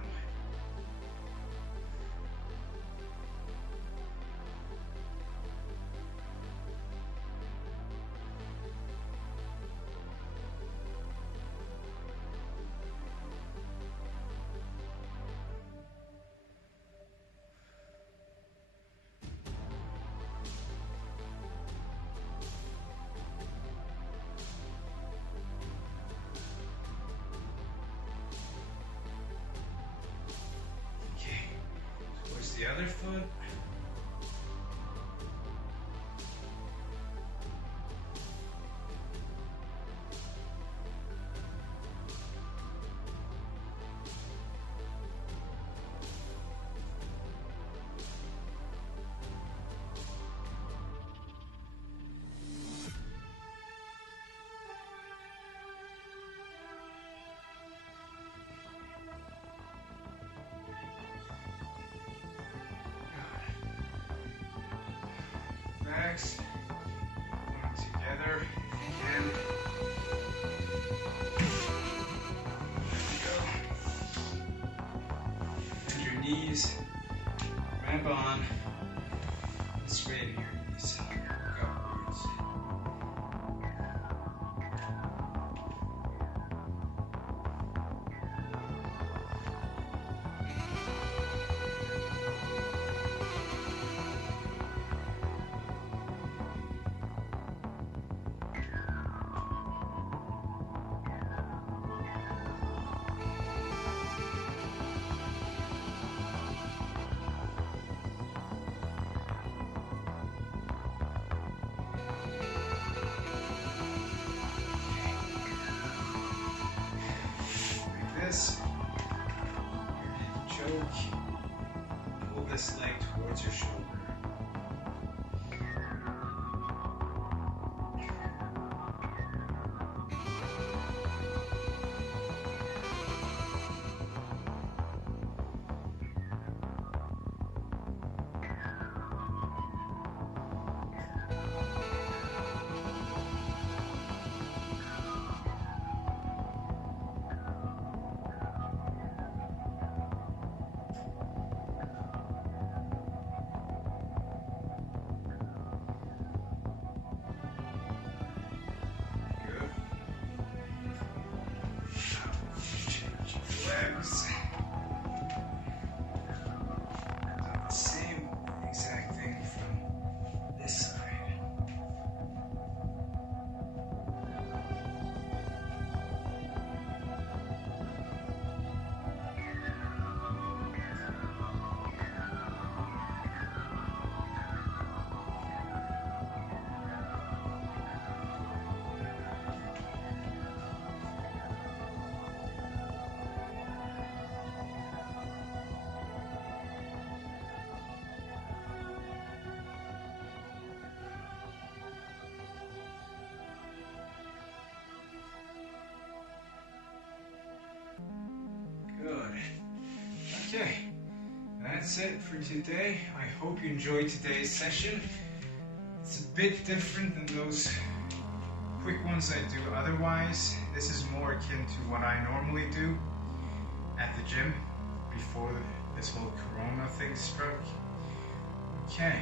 other foot. Max, put them together again. There we go. Bend your knees, grab on, and straighten your knees. Look upwards. Choke. Pull this leg towards your shoulder. Okay, that's it for today. I hope you enjoyed today's session. It's a bit different than those quick ones I do otherwise. This is more akin to what I normally do at the gym before this whole corona thing struck. Okay,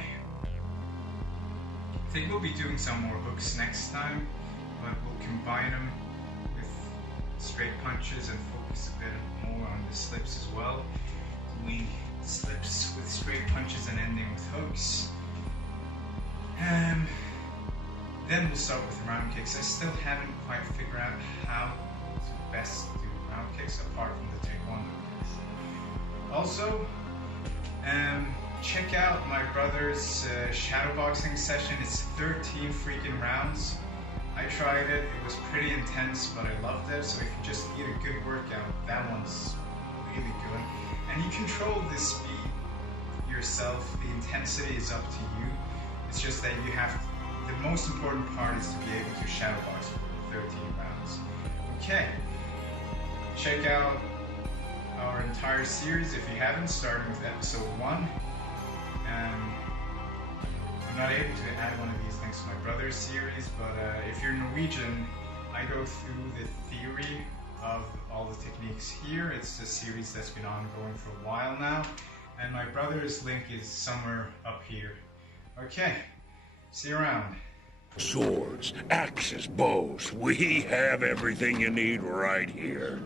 I think we'll be doing some more hooks next time, but we'll combine them with straight punches and focus a bit more on the slips as well. Doing slips with straight punches and ending with hooks. Then we'll start with round kicks. I still haven't quite figured out how to best do round kicks apart from the taekwondo kicks. Also, check out my brother's shadowboxing session. It's 13 freaking rounds. I tried it. It was pretty intense, but I loved it. So if you just need a good workout, that one's really good. And you control the speed yourself. The intensity is up to you. It's just that you have to, the most important part is to be able to shadowbox for 13 rounds. Okay, check out our entire series if you haven't, starting with episode 1. I'm not able to add one of these links to my brother's series, but if you're Norwegian, I go through the theory of all the techniques here. It's a series that's been ongoing for a while now, and my brother's link is somewhere up here. Okay, see you around. Swords, axes, bows, we have everything you need right here.